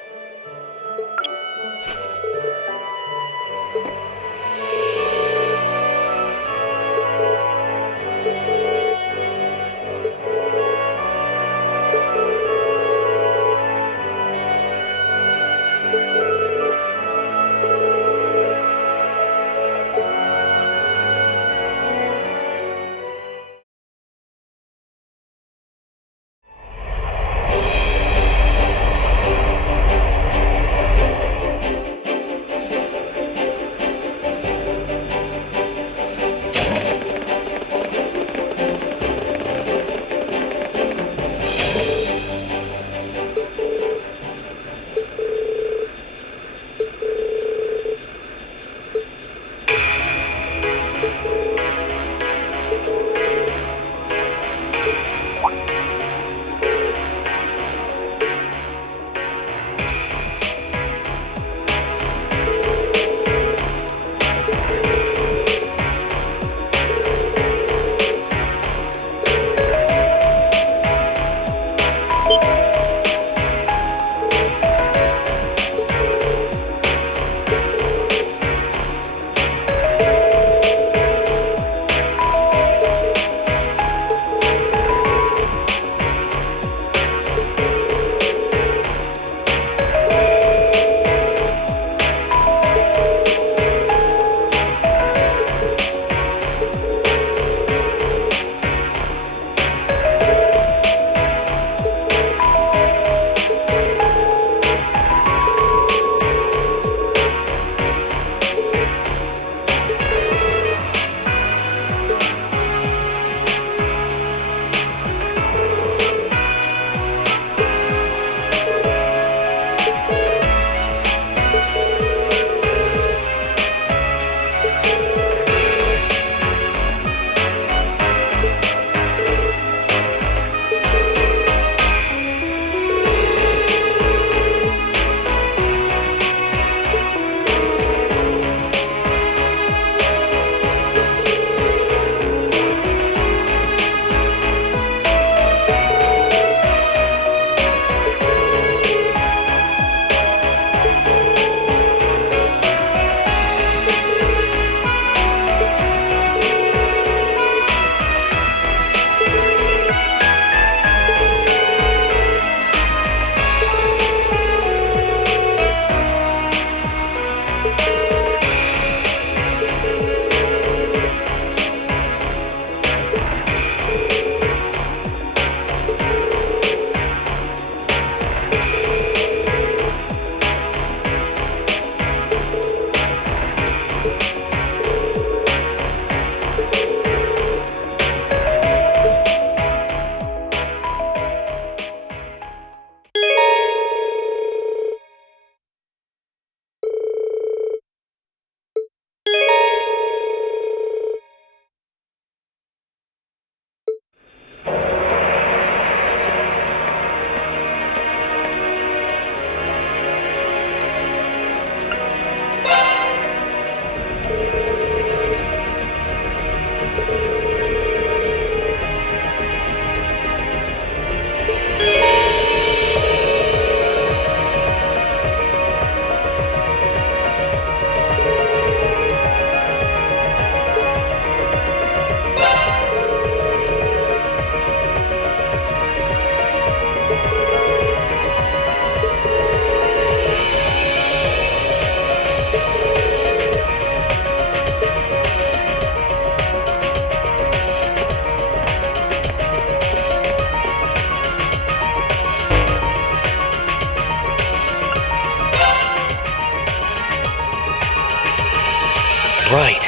Right.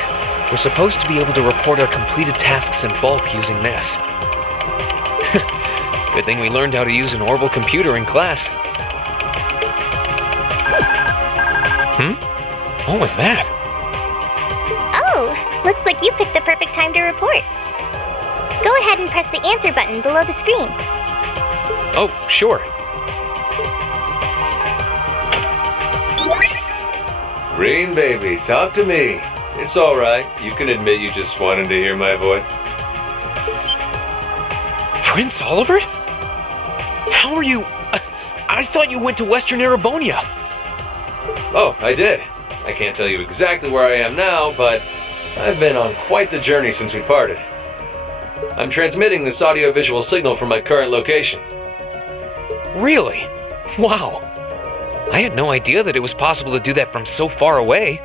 We're supposed to be able to report our completed tasks in bulk using this. Good thing we learned how to use an orbital computer in class. What was that? Oh, looks like you picked the perfect time to report. Go ahead and press the answer button below the screen. Oh, sure. Green baby, talk to me. It's all right. You can admit you just wanted to hear my voice. Prince Oliver? How are you? I thought you went to Western Erebonia. Oh, I did. I can't tell you exactly where I am now, but I've been on quite the journey since we parted. I'm transmitting this audio-visual signal from my current location. Really? Wow. I had no idea that it was possible to do that from so far away.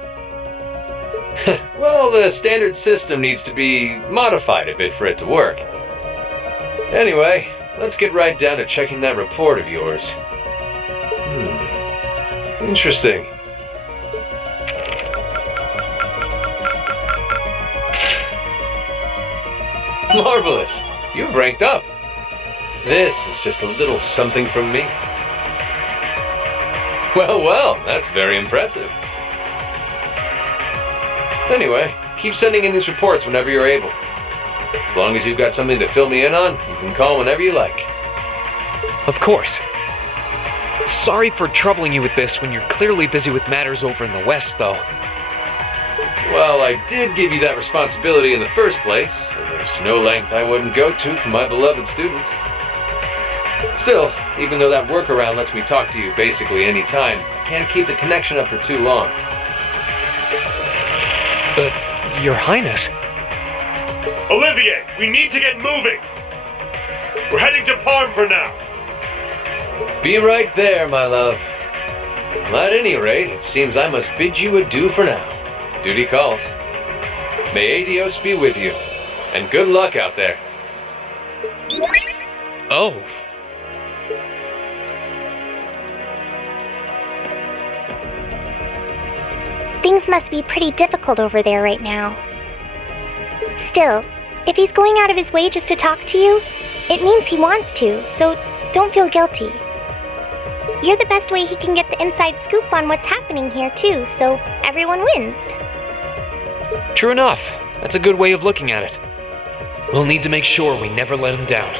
Well, the standard system needs to be modified a bit for it to work. Anyway, let's get right down to checking that report of yours. Interesting. Marvelous! You've ranked up. This is just a little something from me. Well, that's very impressive. Anyway, keep sending in these reports whenever you're able. As long as you've got something to fill me in on, you can call whenever you like. Of course. Sorry for troubling you with this when you're clearly busy with matters over in the West, though. Well, I did give you that responsibility in the first place, and there's no length I wouldn't go to for my beloved students. Still, even though that workaround lets me talk to you basically any time, I can't keep the connection up for too long. Your Highness. Olivier, we need to get moving. We're heading to Parm for now. Be right there, my love. Well, at any rate, it seems I must bid you adieu for now. Duty calls. May Adios be with you, and good luck out there. Oh. Things must be pretty difficult over there right now. Still, if he's going out of his way just to talk to you, it means he wants to, so don't feel guilty. You're the best way he can get the inside scoop on what's happening here too, so everyone wins. True enough. That's a good way of looking at it. We'll need to make sure we never let him down.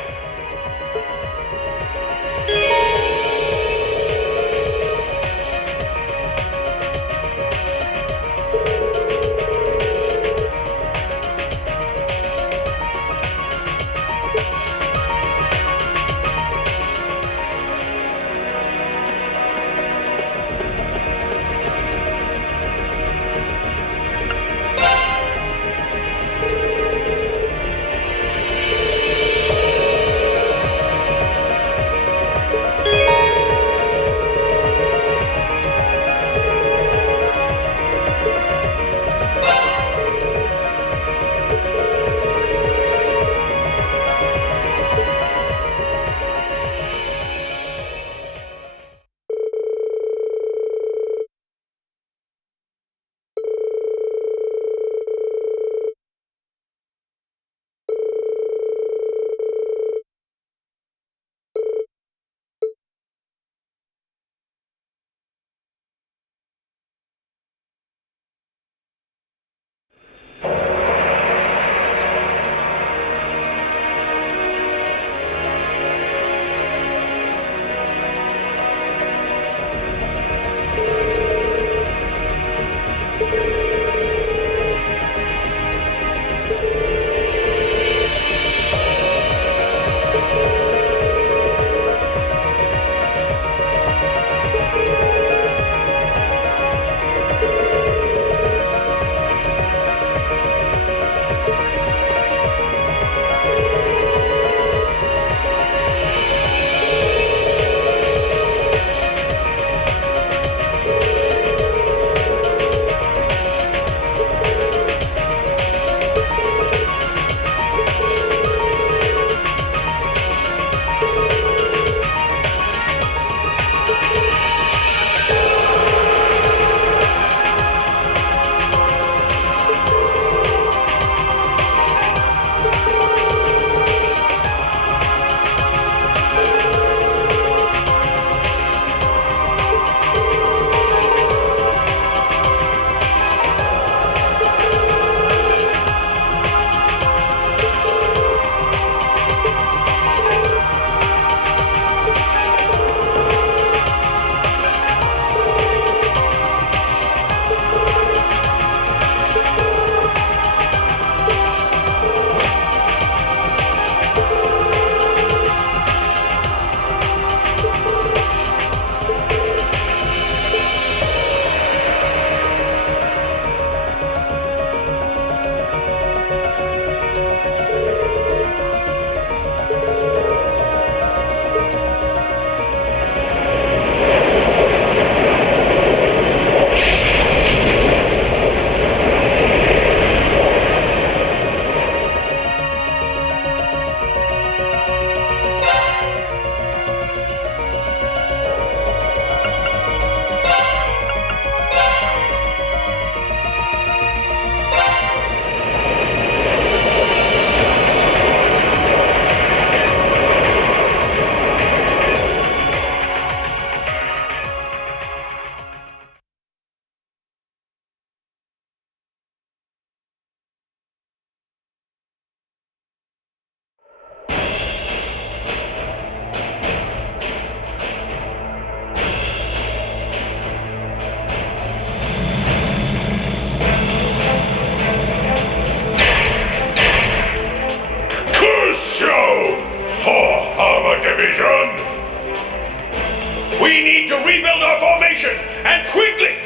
We need to rebuild our formation, and quickly!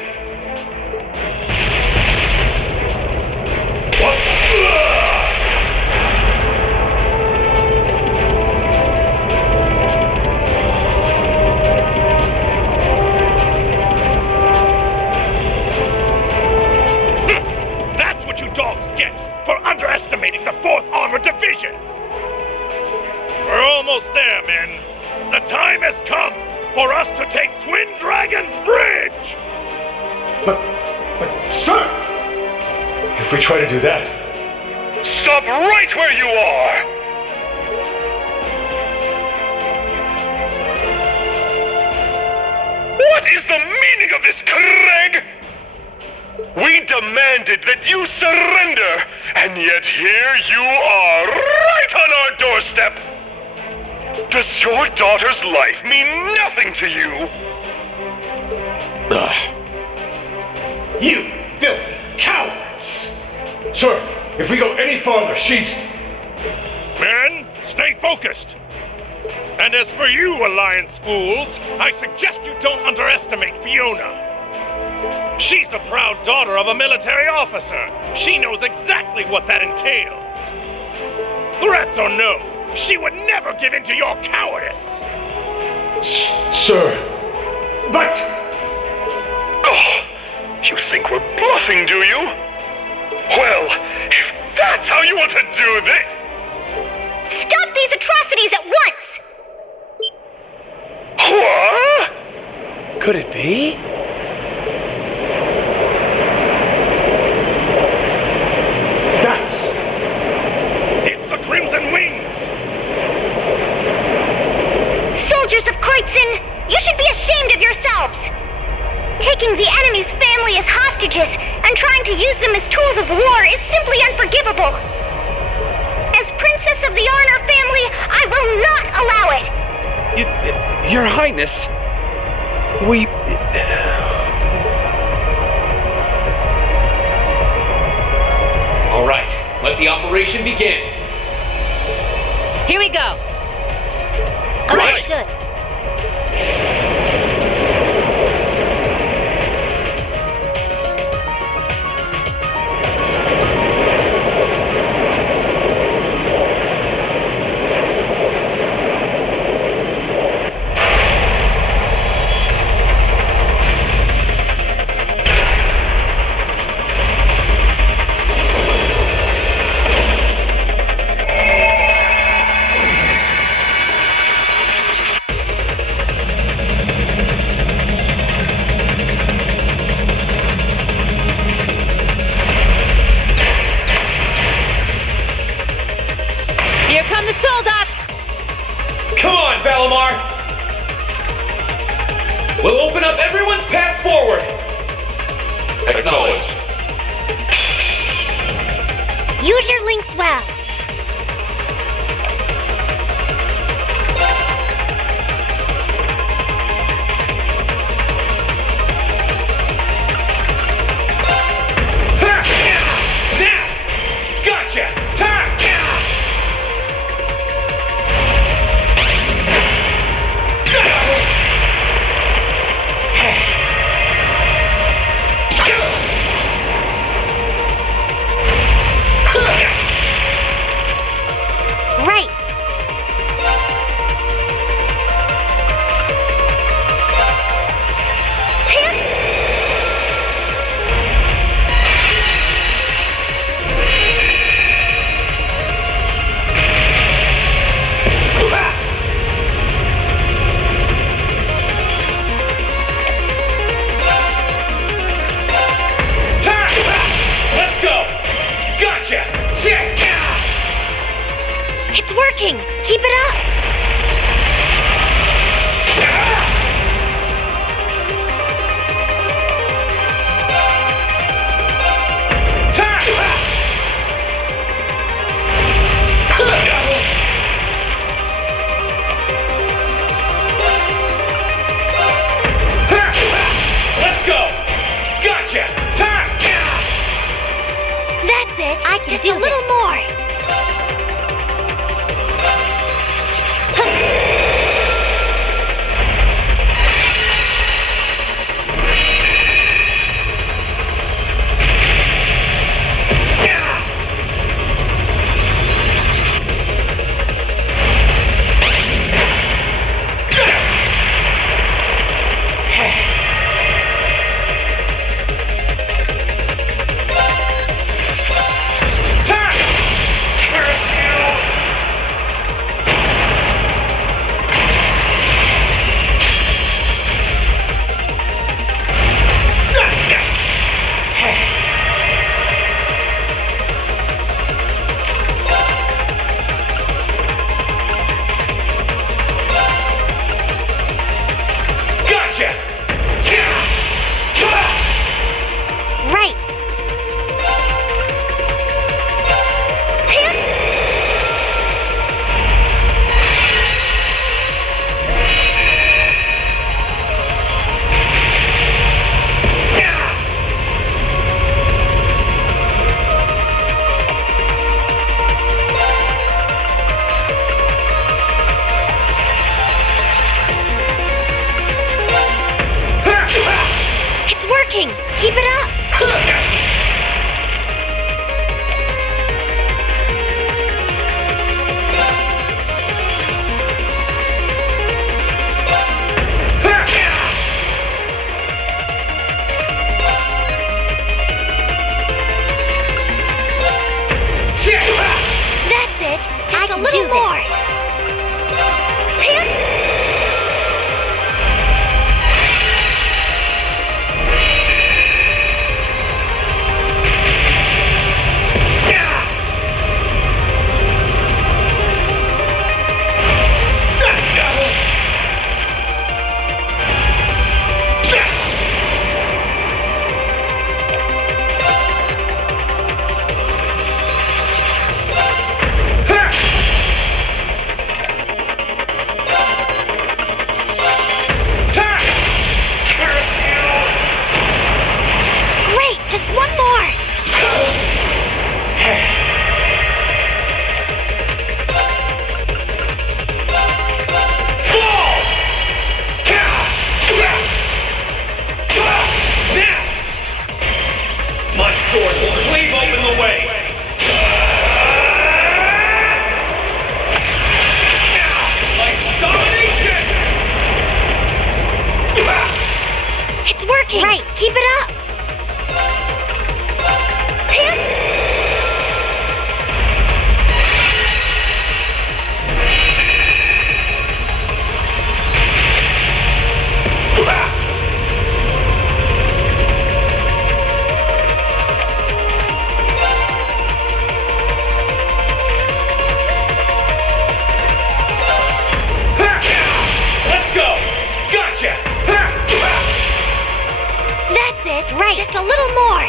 What? That's what you dogs get for underestimating the 4th Armored Division! We're almost there, men. The time has come for us to take Twin Dragon's Bridge! But, sir! If we try to do that... Stop right where you are! What is the meaning of this, Craig? We demanded that you surrender, and yet here you are, right on our doorstep! Does your daughter's life mean nothing to you? You filthy cowards! Sir, if we go any farther, she's... Men, stay focused! And as for you, Alliance fools, I suggest you don't underestimate Fiona. She's the proud daughter of a military officer. She knows exactly what that entails. Threats or no, she would never give in to your cowardice! Sir, but... Oh, you think we're bluffing, do you? Well, if that's how you want to do this... Stop these atrocities at once! What? Could it be? It's the Crimson Wings! Soldiers of Kreutzen, you should be ashamed of yourselves! Taking the enemy's family as hostages and trying to use them as tools of war is simply unforgivable. As Princess of the Arnor family, I will not allow it! Your Highness, we... All right, let the operation begin. Here we go. Understood. We'll open up everyone's path forward. Acknowledged. Use your links well. Gotcha! Time! Right. Let's go! Gotcha! It's working. Keep it up. Let's go! Gotcha! Time! That's it. I can Just do a little this. more. working! Keep it up! That's it! Just a little more! Right, keep it up! Let's go! Gotcha! That's it! Right, just a little more!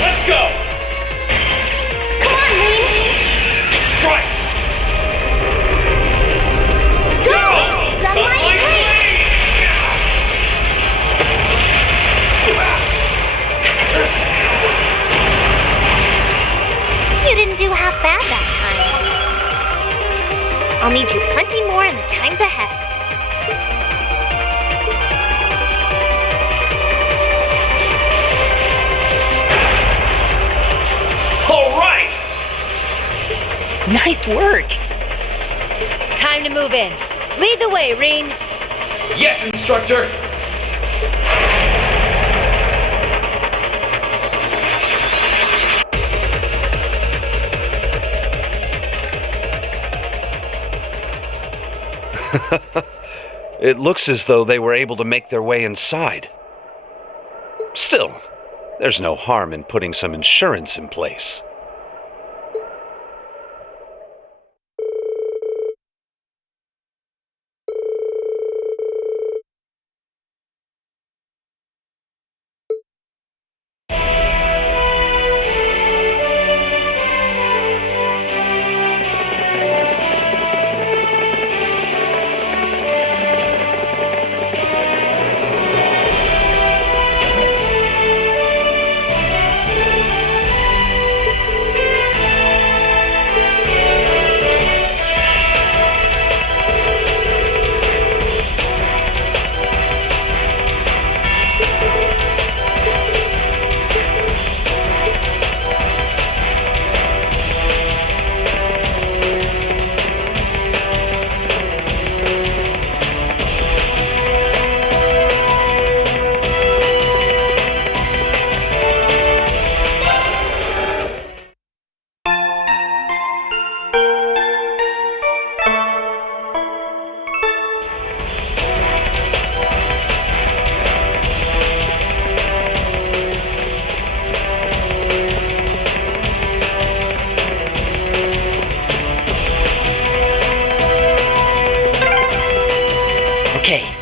Let's go! Come on, Lane! Right! Go! Sunlight Blade! You didn't do half bad that time. I'll need you plenty more in the times ahead. All right! Nice work! Time to move in. Lead the way, Reen. Yes, Instructor! It looks as though they were able to make their way inside. Still, there's no harm in putting some insurance in place.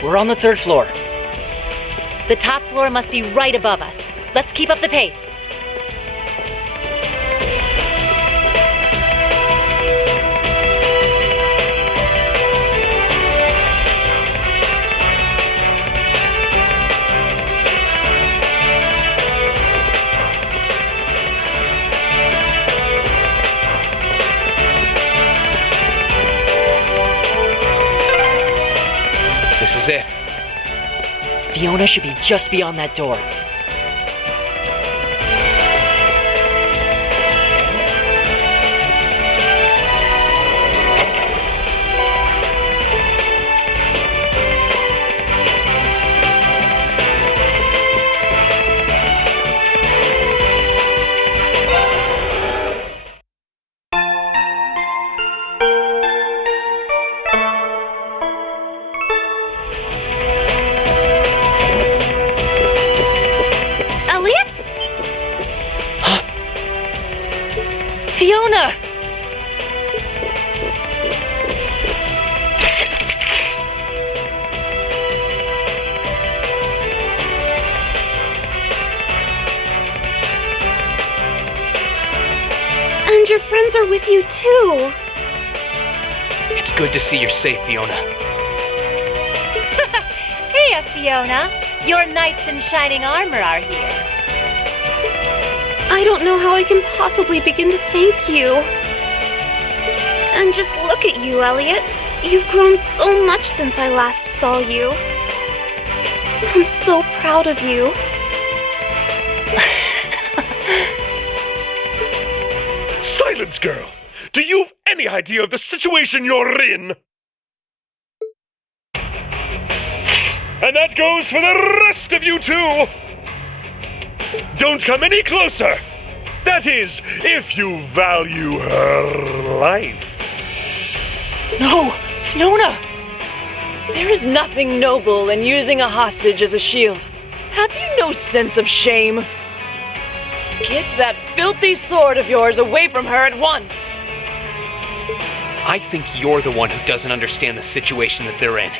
We're on the 3rd floor. The top floor must be right above us. Let's keep up the pace. is it. Fiona should be just beyond that door. Fiona! And your friends are with you too. It's good to see you're safe, Fiona. Hey, Fiona. Your knights in shining armor are here. I don't know how I can possibly begin to thank you. And just look at you, Elliot. You've grown so much since I last saw you. I'm so proud of you. Silence, girl! Do you have any idea of the situation you're in? And that goes for the rest of you too! Don't come any closer! That is, if you value her life. No! Fiona! There is nothing noble in using a hostage as a shield. Have you no sense of shame? Get that filthy sword of yours away from her at once! I think you're the one who doesn't understand the situation that they're in.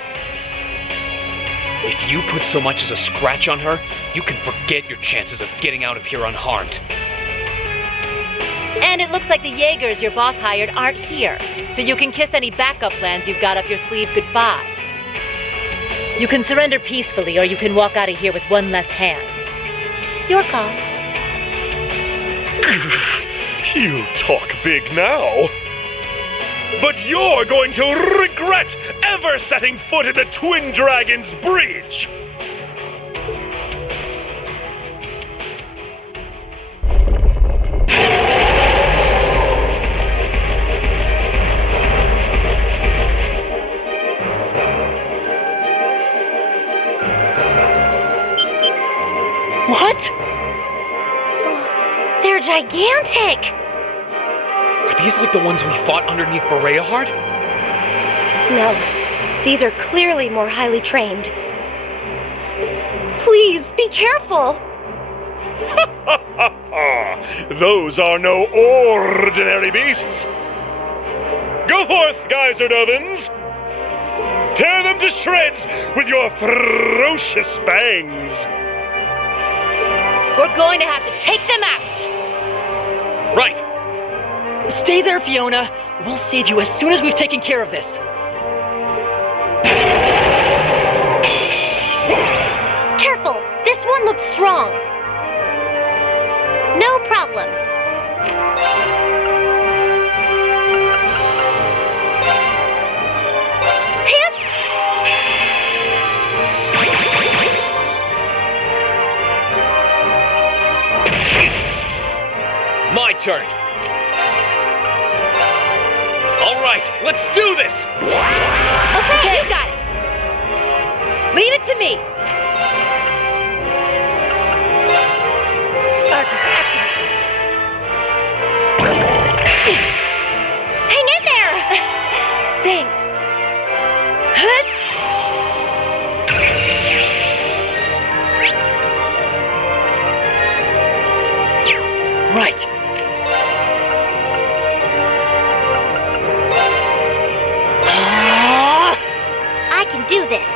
If you put so much as a scratch on her, you can forget your chances of getting out of here unharmed. And it looks like the Jaegers your boss hired aren't here, so you can kiss any backup plans you've got up your sleeve goodbye. You can surrender peacefully, or you can walk out of here with one less hand. Your call. You talk big now. But you're going to regret ever setting foot in the Twin Dragons Bridge! What? Oh, they're gigantic! Are these like the ones we fought underneath Bereahard? No, these are clearly more highly trained. Please, be careful! Those are no ordinary beasts! Go forth, Geyserdovens! Tear them to shreds with your ferocious fangs! We're going to have to take them out! Right! Stay there, Fiona! We'll save you as soon as we've taken care of this. Careful! This one looks strong. No problem. My turn! All right, let's do this! Okay, you got it! Leave it to me! Arcus, activate! Hang in there! Thanks! Right. I can do this.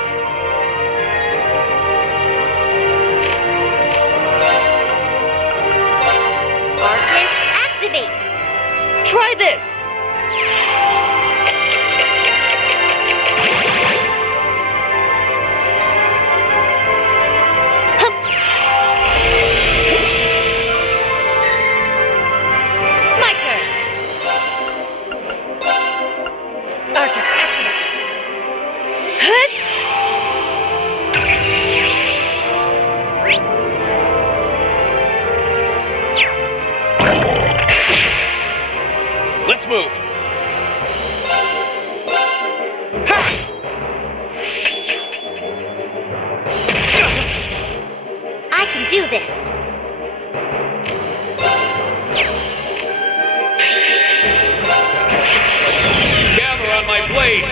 Arcus, activate! Try this! My turn! Arcus, activate! Let's move. I can do this. Gather on my blade.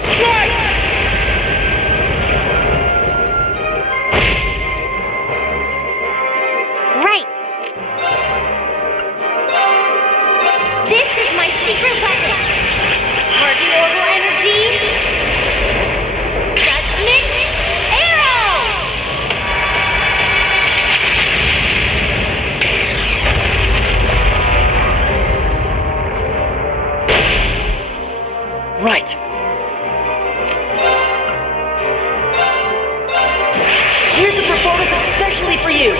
Strike! Right. This is my secret weapon. Charging orbital energy. Judgment arrow! Right. Here's a performance especially for you.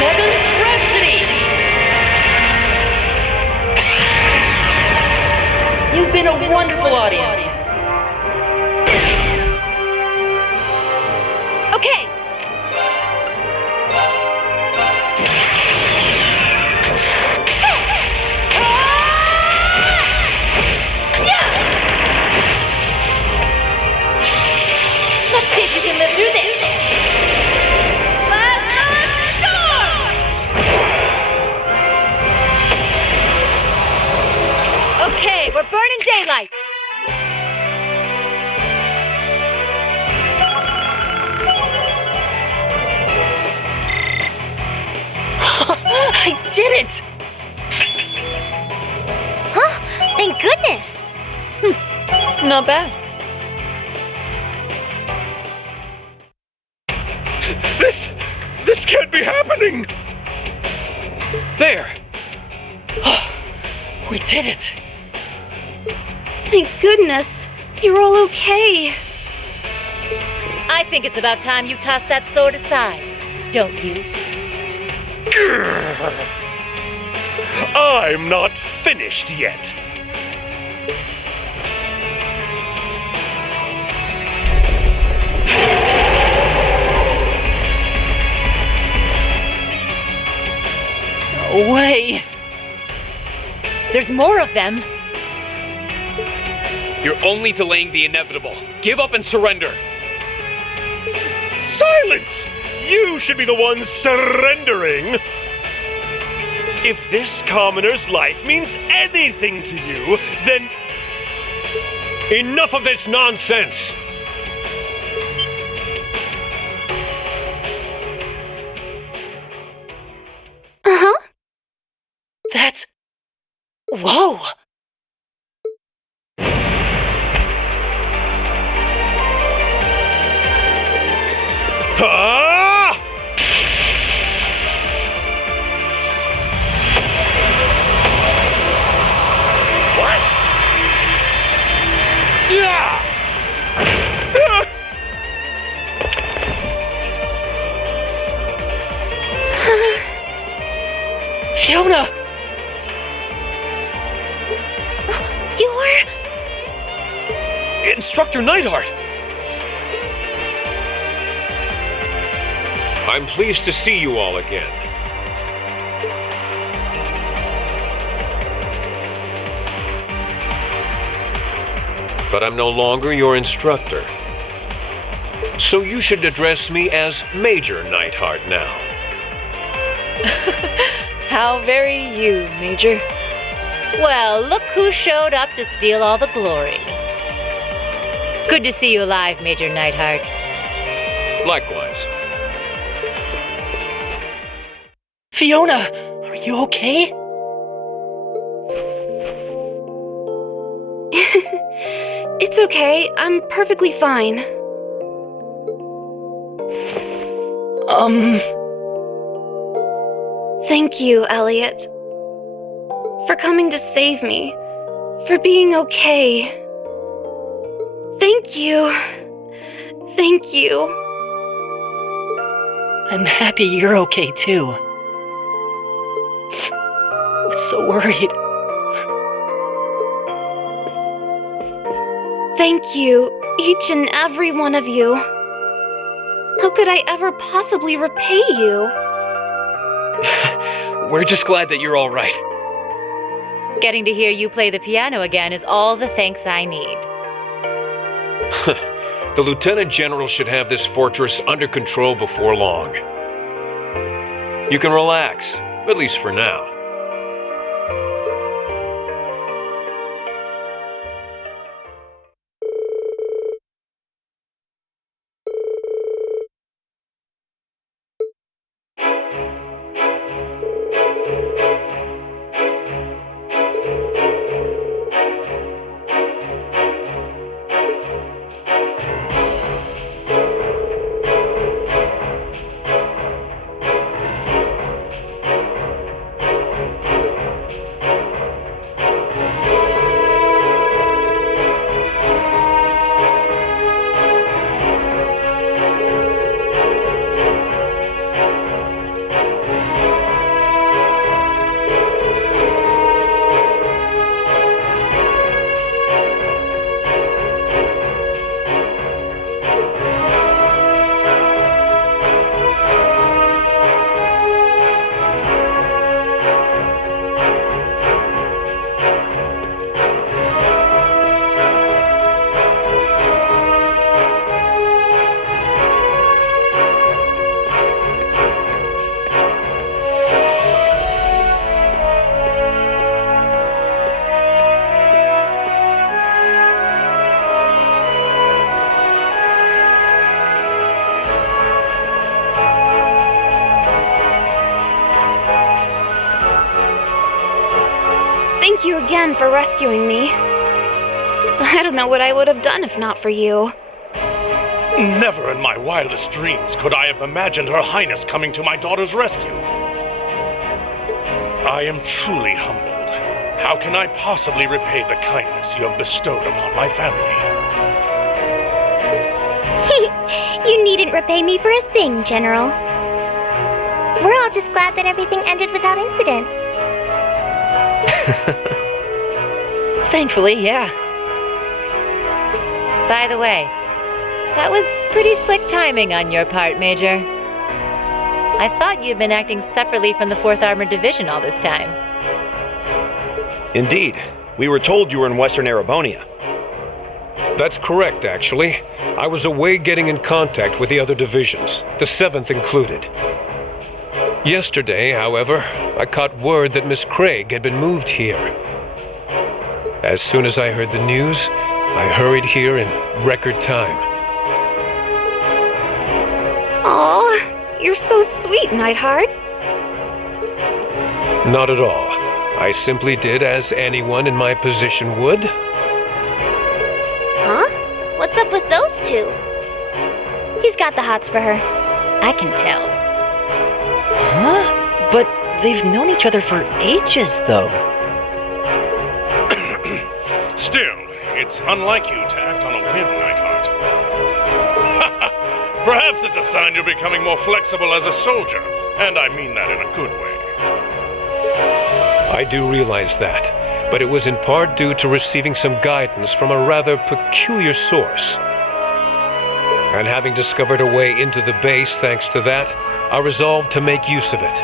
Seventh Rhapsody! You've been a wonderful audience. Okay. Let's see if you can live through this. Okay, we're burning daylight. I did it! Huh? Thank goodness. Not bad. This can't be happening! There. We did it! Thank goodness. You're all okay. I think it's about time you toss that sword aside, don't you? I'm not finished yet. No way! There's more of them. You're only delaying the inevitable. Give up and surrender. Silence! You should be the one surrendering! If this commoner's life means anything to you, then... Enough of this nonsense! Uh-huh. That's... Whoa! Ah! What? Yeah! Fiona! You're... Instructor Neidhart! I'm pleased to see you all again. But I'm no longer your instructor. So you should address me as Major Neidhart now. How very you, Major. Well, look who showed up to steal all the glory. Good to see you alive, Major Neidhart. Likewise. Fiona! Are you okay? It's okay. I'm perfectly fine. Thank you, Elliot. For coming to save me. For being okay. Thank you. Thank you. I'm happy you're okay too. I was so worried. Thank you, each and every one of you. How could I ever possibly repay you? We're just glad that you're all right. Getting to hear you play the piano again is all the thanks I need. The Lieutenant General should have this fortress under control before long. You can relax, at least for now. Thank you again for rescuing me. I don't know what I would have done if not for you. Never in my wildest dreams could I have imagined Her Highness coming to my daughter's rescue. I am truly humbled. How can I possibly repay the kindness you have bestowed upon my family? You needn't repay me for a thing, General. We're all just glad that everything ended without incident. Thankfully, yeah. By the way, that was pretty slick timing on your part, Major. I thought you'd been acting separately from the 4th Armored Division all this time. Indeed. We were told you were in Western Erebonia. That's correct, actually. I was away getting in contact with the other divisions, the 7th included. Yesterday, however, I caught word that Miss Craig had been moved here. As soon as I heard the news, I hurried here in record time. Aw, you're so sweet, Nightheart. Not at all. I simply did as anyone in my position would. Huh? What's up with those two? He's got the hots for her. I can tell. Huh? But they've known each other for ages, though. Still, it's unlike you to act on a whim, Nightheart. Perhaps it's a sign you're becoming more flexible as a soldier, and I mean that in a good way. I do realize that, but it was in part due to receiving some guidance from a rather peculiar source. And having discovered a way into the base thanks to that, I resolved to make use of it.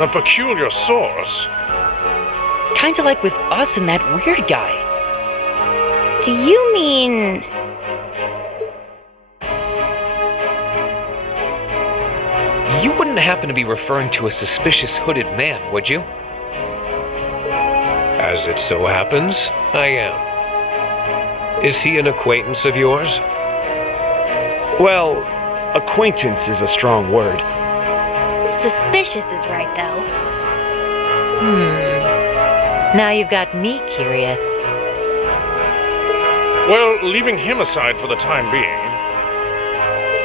A peculiar source? Kinda like with us and that weird guy. Do you mean... You wouldn't happen to be referring to a suspicious hooded man, would you? As it so happens, I am. Is he an acquaintance of yours? Well, acquaintance is a strong word. Suspicious is right, though. Now you've got me curious. Well, leaving him aside for the time being,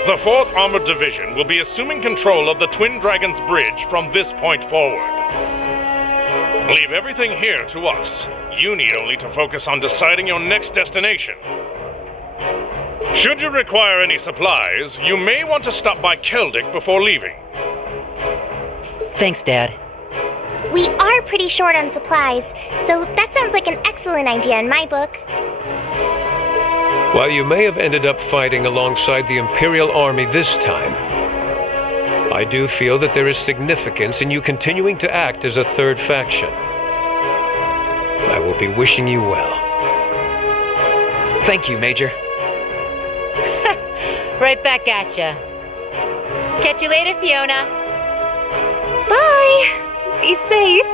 the 4th Armored Division will be assuming control of the Twin Dragons Bridge from this point forward. Leave everything here to us. You need only to focus on deciding your next destination. Should you require any supplies, you may want to stop by Celdic before leaving. Thanks, Dad. We are pretty short on supplies, so that sounds like an excellent idea in my book. While you may have ended up fighting alongside the Imperial Army this time, I do feel that there is significance in you continuing to act as a third faction. I will be wishing you well. Thank you, Major. Right back at ya. Catch you later, Fiona. Bye! Be safe.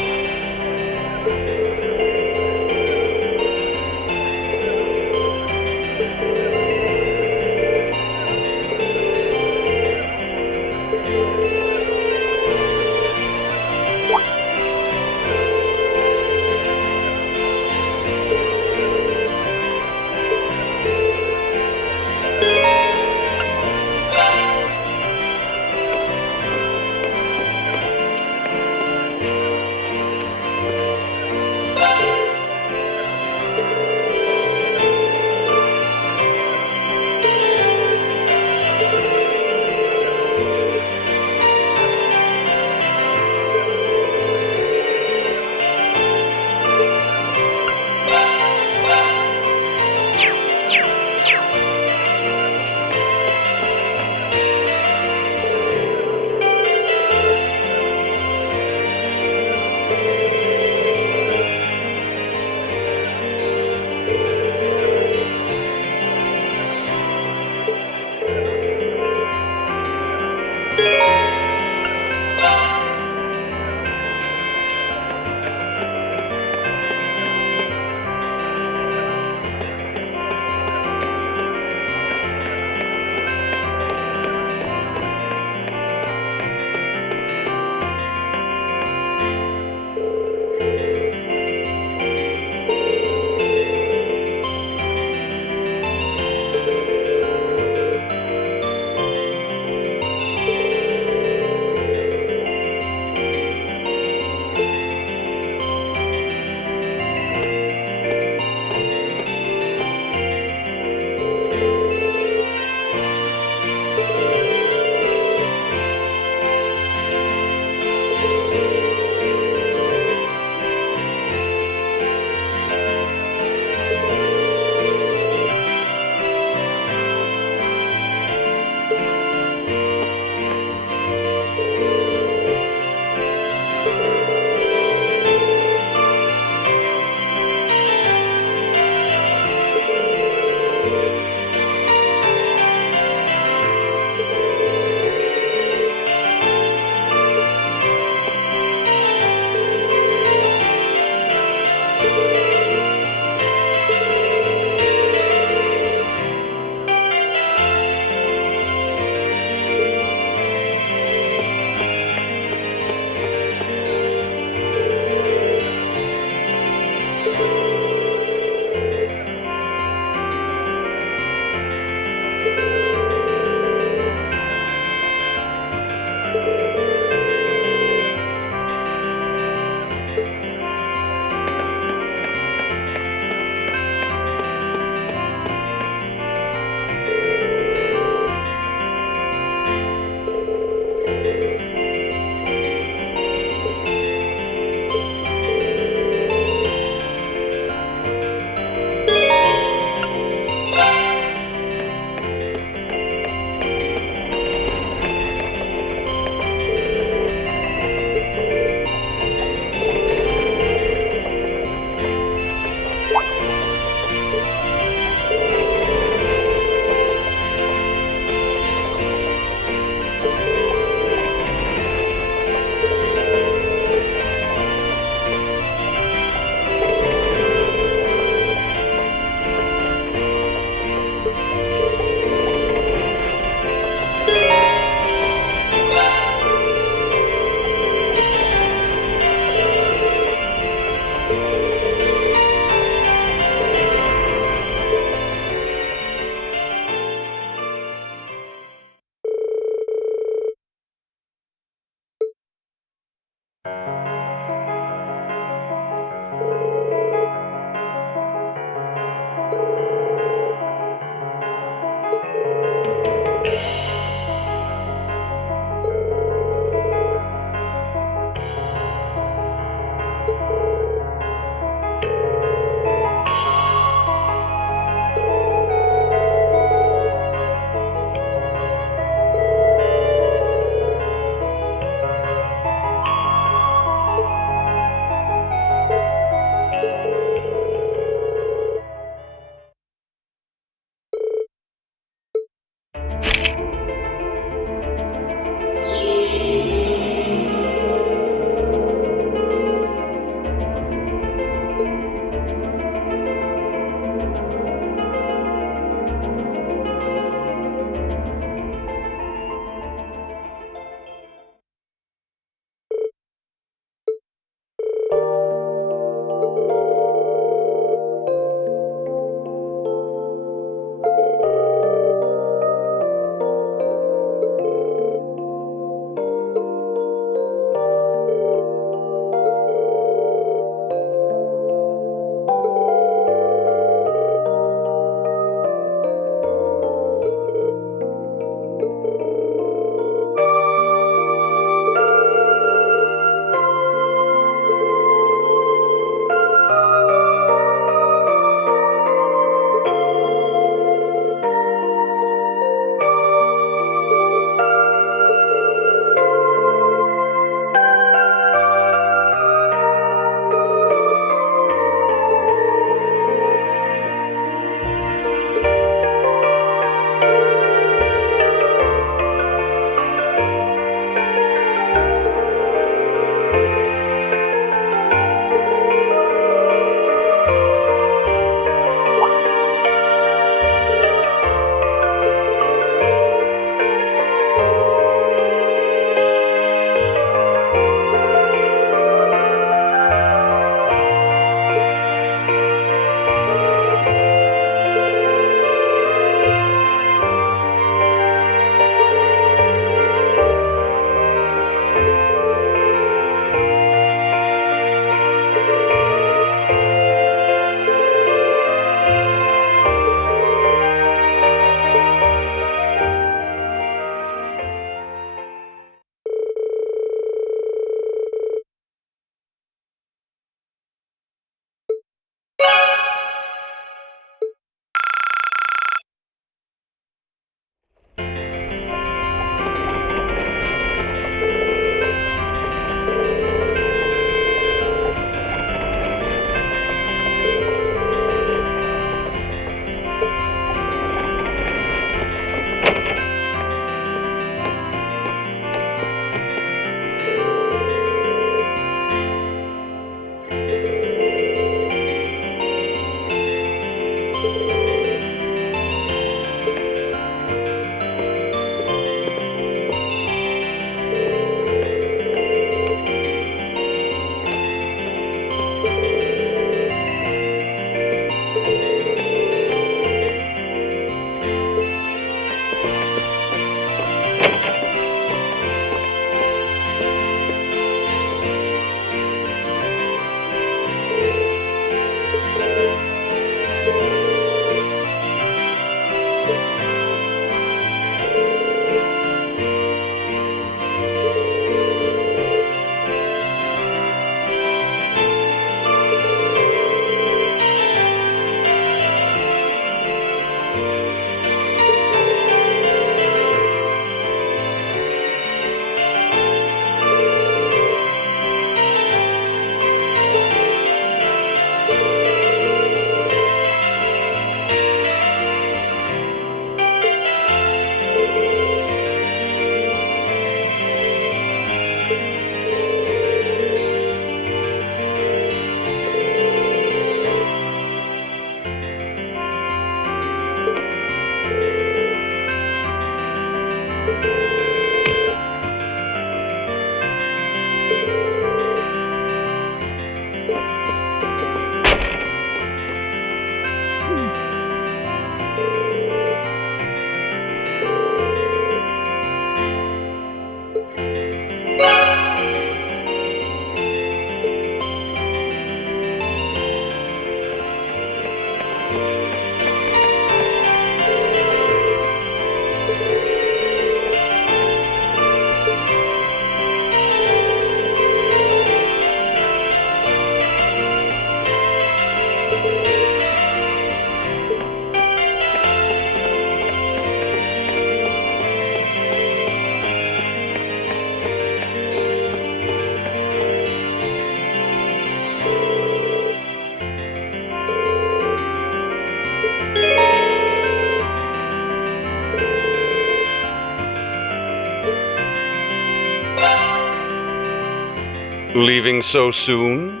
Leaving so soon?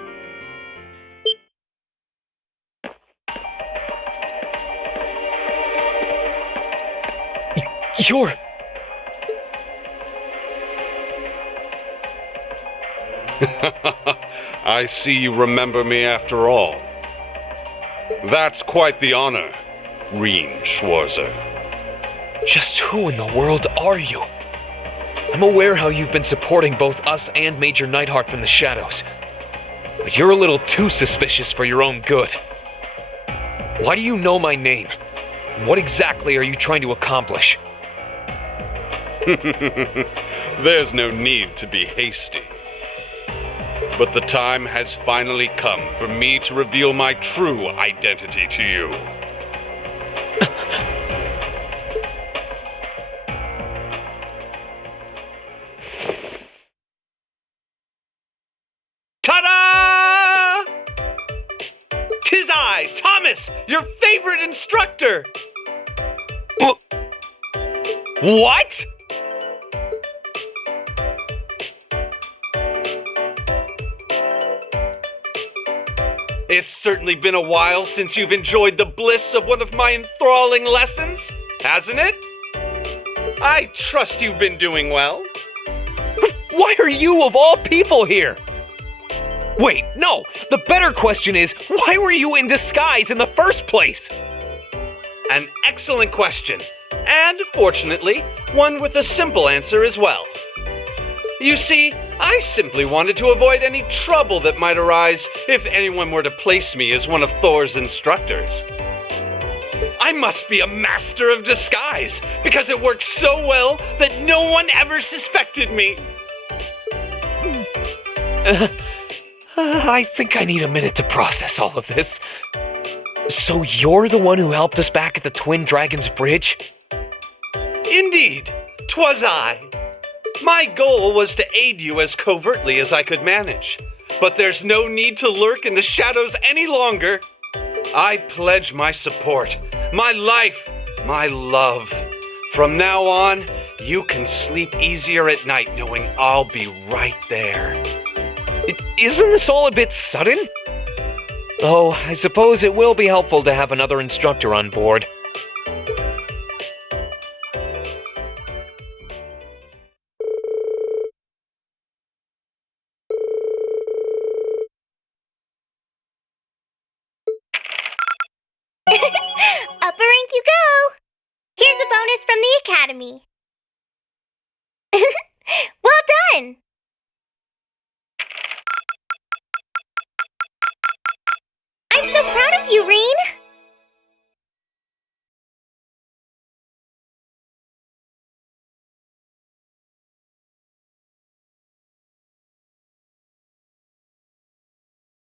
You're... I see you remember me after all. That's quite the honor, Reen Schwarzer. Just who in the world are you? I'm aware how you've been supporting both us and Major Nightheart from the shadows. But you're a little too suspicious for your own good. Why do you know my name? And what exactly are you trying to accomplish? There's no need to be hasty. But the time has finally come for me to reveal my true identity to you. Ta-da! 'Tis I, Thomas, your favorite instructor! What? It's certainly been a while since you've enjoyed the bliss of one of my enthralling lessons, hasn't it? I trust you've been doing well. Why are you, of all people, here? Wait, no, the better question is, why were you in disguise in the first place? An excellent question, and fortunately, one with a simple answer as well. You see, I simply wanted to avoid any trouble that might arise if anyone were to place me as one of Thor's instructors. I must be a master of disguise, because it worked so well that no one ever suspected me. I think I need a minute to process all of this. So you're the one who helped us back at the Twin Dragons Bridge? Indeed, 'twas I. My goal was to aid you as covertly as I could manage, but there's no need to lurk in the shadows any longer. I pledge my support, my life, my love. From now on, you can sleep easier at night knowing I'll be right there. Isn't this all a bit sudden? Though, I suppose it will be helpful to have another instructor on board. Upper rank you go! Here's a bonus from the Academy. Well done!